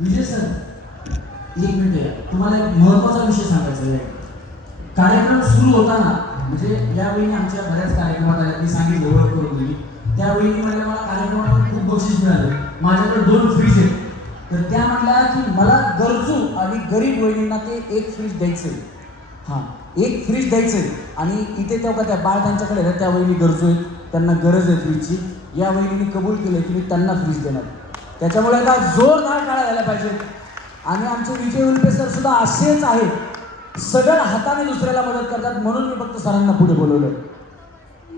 विजय सर 1 मिनिट या तुम्हाला एक महत्वाचा विषय सांगायचा आहे कार्यक्रम सुरू होताना म्हणजे यावेळी आमच्या बऱ्याच कार्यक्रमात आल्या मी सांगितलं ओळख करून दिली त्यावेळी म्हणल्या मला कार्यक्रमात खूप बक्षीस मिळाले माझ्याकडे 2 फ्रीज आहेत तर त्या म्हटल्या की मला गरजू आणि गरीब वहिनींना ते 1 फ्रीज द्यायचंय हां 1 फ्रीज द्यायचंय आणि इथे तेव्हा त्या बाळ त्यांच्याकडे आहेत त्या वहिनी गरजू आहेत त्यांना गरज आहे फ्रीजची या वहिनीने कबूल केलं की मी त्यांना फ्रीज देणार त्याच्यामुळे आता जोरदार टाळ्या झाल्या पाहिजेत आणि आमचे विजय उल्पे सर सुद्धा असेच आहेत सगळं हाताने दुसऱ्याला मदत करतात म्हणून मी फक्त सरांना पुढे बोलवलं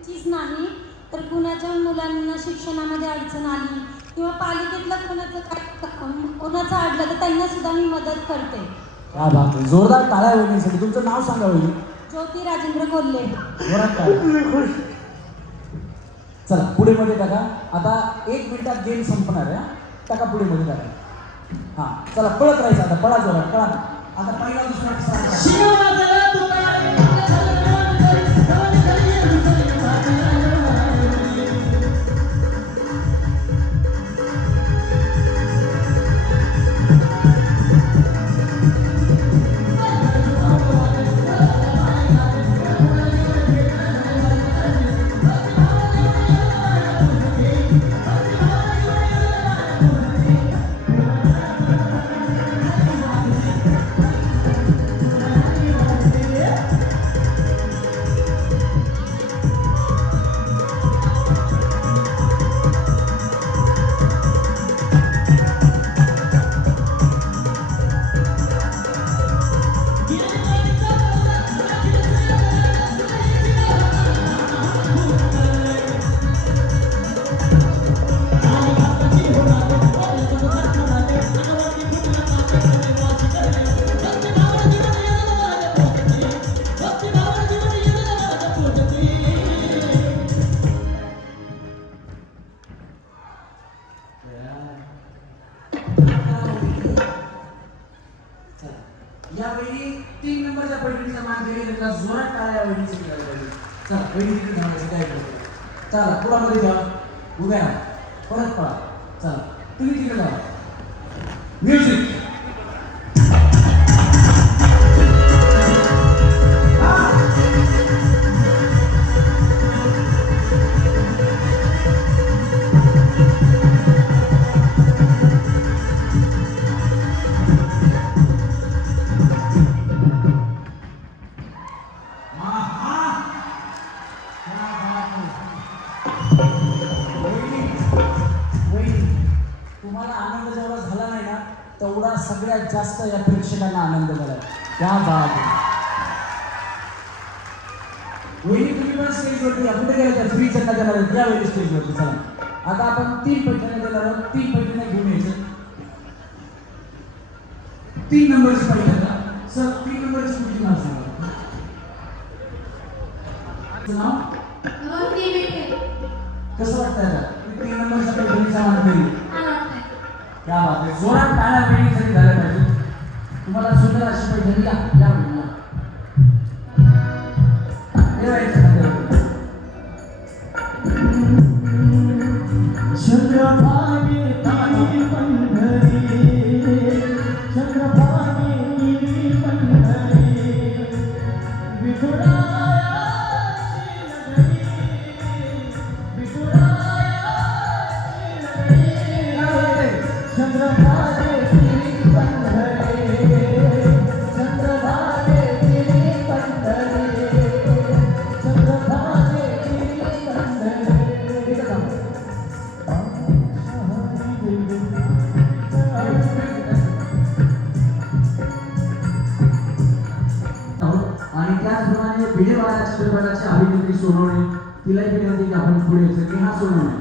चीज नाही तर कुणाच्या मुलांना शिक्षणामध्ये अडचण आली किंवा पालिकेतलं कोणाचं अडलं तर त्यांना सुद्धा मी मदत करते. क्या बात आहे जोरदार टाळ्या वहिनीसाठी तुमचं नाव सांगा वहिनी ज्योती राजेंद्र कोल्हे. जोरात टाळ्या चला पुढे मध्ये टाका आता 1 मिनिटात गेम संपणार आहे टाका पुढे मध्ये टाका हां चला पळत राहायचं आता पळा जोरात पळा आता पहिला दुसरा तिसरा शिवराजला सन्मान केले त्याला जोरात टाळ्या वहिनीची केल्या पाहिजे. चला वहिनी तिथे थांबायचं काय करतो. चला पुढामध्ये घ्या उभ्या राहा. परत पळा. चला तुम्ही तिकडे जावा. म्युझिक तुम्हाला आनंद जेवढा झाला नाही ना तेवढा सगळ्यात जास्त या प्रेक्षकांना आनंद झाला. त्या बात वहिनी तुम्ही पण स्टेजवरती या कुठे गेल्या फ्री चंदा करणार या वेळी स्टेजवरती. चला आता आपण 3 पैठण्या देणार आहोत. 3 पैठण्या घेऊन यायचं. 3 नंबरची पैठण सर 3 नंबरची कुठली नाव सांगा. नाव कसं वाटतंय आता 3 नंबरच्या पैठणीचा मान करी. क्या बात आहे. जोरात टाळ्या वेळीसाठी झाल्या पाहिजे. तुम्हाला सुंदर अशी पैठणी या वेळेला चंद्रभागे तारी पंढरी चंद्रभागे पंढरी विठुरायाची नगरी चंद्रभागे पंढरी चंद्रभागे पंढरी चंद्रभागे आणि त्याचप्रमाणे भिडेवाडा चित्रपटाची अभिनेत्री सोनवणे तिलाही विनंती की आपण पुढे यायचं की हा सोनवणे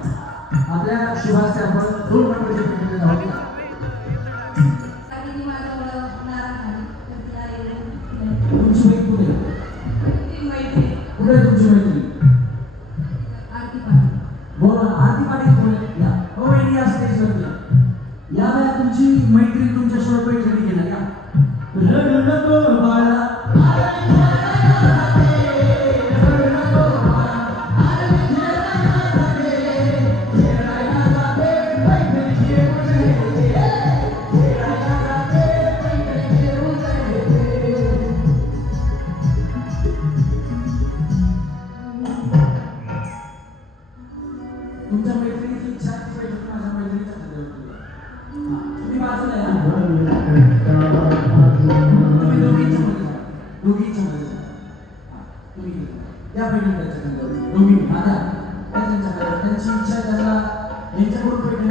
आपल्या शुभाचे आपण 2 नंबरचे पैठणी आहोत का. तुमची बहीण कुठे कुठे तुमची मैत्रीण बोला आरती पाटील कोण या हो वहिनी या स्टेजवरती या बाया तुमची मैत्रीण तुमच्यासोबत पैठणी घेणार या. रडू नको बाळा तुमच्या मैत्रिणीची इच्छा ती पैठणी माझ्या मैत्रिणीच्या खात्यावरती द्या. तुम्ही बाजूला या. तुम्ही दोघींच्या मध्ये जा. दोघींच्या मध्ये जा. तुम्ही या पैठणी त्यांच्या खात्यावर दोघी माझ्या त्यांच्या खात्यावर त्यांची इच्छा आहे त्यांना यांच्याकडून पैठणी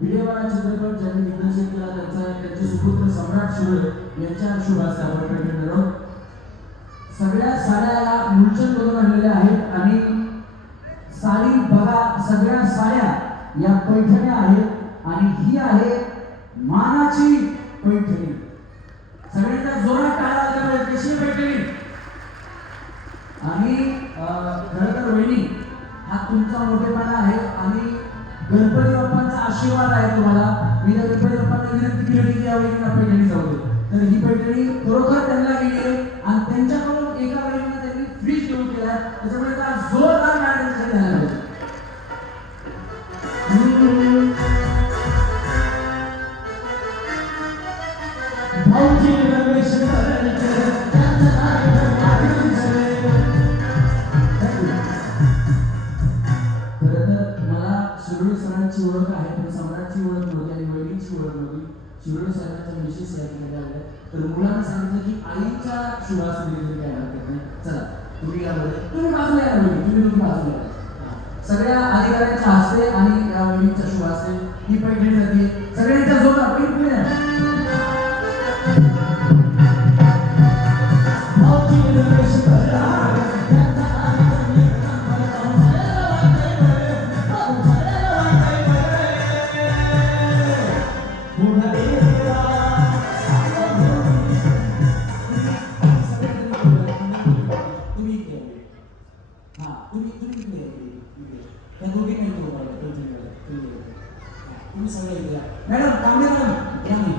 भिडेवाडा चित्रपट ज्यांनी दिग्दर्शित केला त्यांचे सुपुत्र सम्राट शिरोळे यांच्या शुभ हस्ते आपण पैठणी देणार आहोत. सगळ्या साड्या या मुलचंद करून आणलेल्या आहेत आणि साडी बघा सगळ्या साड्या या पैठण्या आहेत आणि ही आहे मानाची पैठणी. सगळ्यांना जोरात टाळ्या वाजल्या कशी पैठणी. आणि खरं तर वहिनी हा तुमचा मोठेपणा आहे आणि गणपती बाप्पांचा आशीर्वाद आहे तुम्हाला. मी त्या गणपती बाप्पांना विनंती केली होती की या वहिनीला पैठणी जाऊ दे. तर ही पैठणी खरोखर त्यांना गेली आहे आणि त्यांच्याकडून एका वहिनीला त्यांनी फ्रीज घेऊन केला. त्याच्यामुळे त्या जोरदार मॅडमसाठी झाला पाहिजे. भाऊजी रमेश शिरोळे सरांची ओळख आहे पण सम्राटची ओळख नव्हती आणि वहिनीची ओळख नव्हती. शिरोळे सरांच्या मिसेस या ठिकाणी आल्या तर मुलांना सांगितलं की आईच्या शुभास काय हरकत नाही. चला तुम्ही या तुम्ही बाजूला या तुम्ही बाजूला सगळ्या अधिकाऱ्यांच्या हस्ते आणि वहिनीच्या शुभ हस्ते ही पैठणी जाते. सगळ्यांच्या जोरात पैठणी पुढे या. तुम्ही इकडे या. हा तुम्ही इकडे या, इकडे. त्या दोघी नाही करू पाहिजे तुम्ही सगळे इकडे या. मॅडम कांबळे मॅडम या नाही.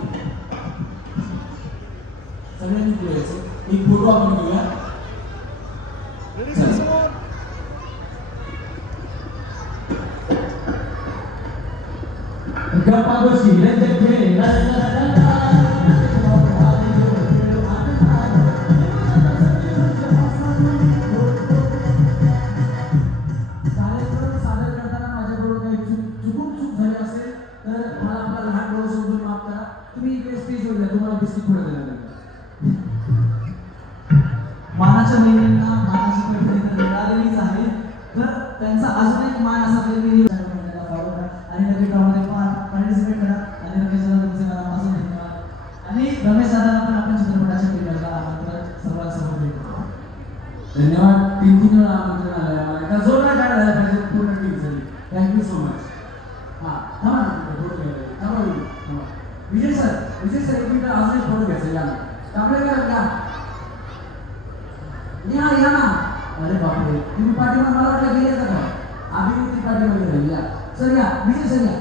सगळ्यांनी पुढे यायचं. एक फोटो आपण घेऊया. चला. गप्पा गोष्टी रंजक खेळ कार्यक्रम सादर करताना माझ्याबरोबर काही चूक झाली असेल तर मला आपला लहान डोळा समजून माफ करा. तुम्ही इकडे स्टेजवर या. तुम्हाला बिस्किट पुढे देणार नाही. मानाच्या महिलांना मानाची पैठणी तर मिळालेलीच आहे. तर त्यांचा अजून एक मान असा पैठणी फॉलो करा आणि नक्कीमध्ये पार्टिसिपेट करा. आणि रमेश दादा तुमचे मनापासून धन्यवाद. आणि रमेश दादा पण आपण चित्रपटाच्या प्रेमीला आमंत्रण सर्वांसमोर देतो. धन्यवाद. 3 वेळा आमंत्रण आलं आहे मला. का जोरदार काय झालं पाहिजे पूर्ण टीम झाली. Thank you so much. हां थांबा ना फोटो घ्यायला. थांबा. विजय सर एक मिनिट अजून एक फोटो घ्यायचा. या आपल्याला या ना. अरे बापरे तुम्ही पाठीमागे मला वाटलं गेले का काय. अभिनेत्री पाठीमागे राहिली. या सर या. विजय सर या.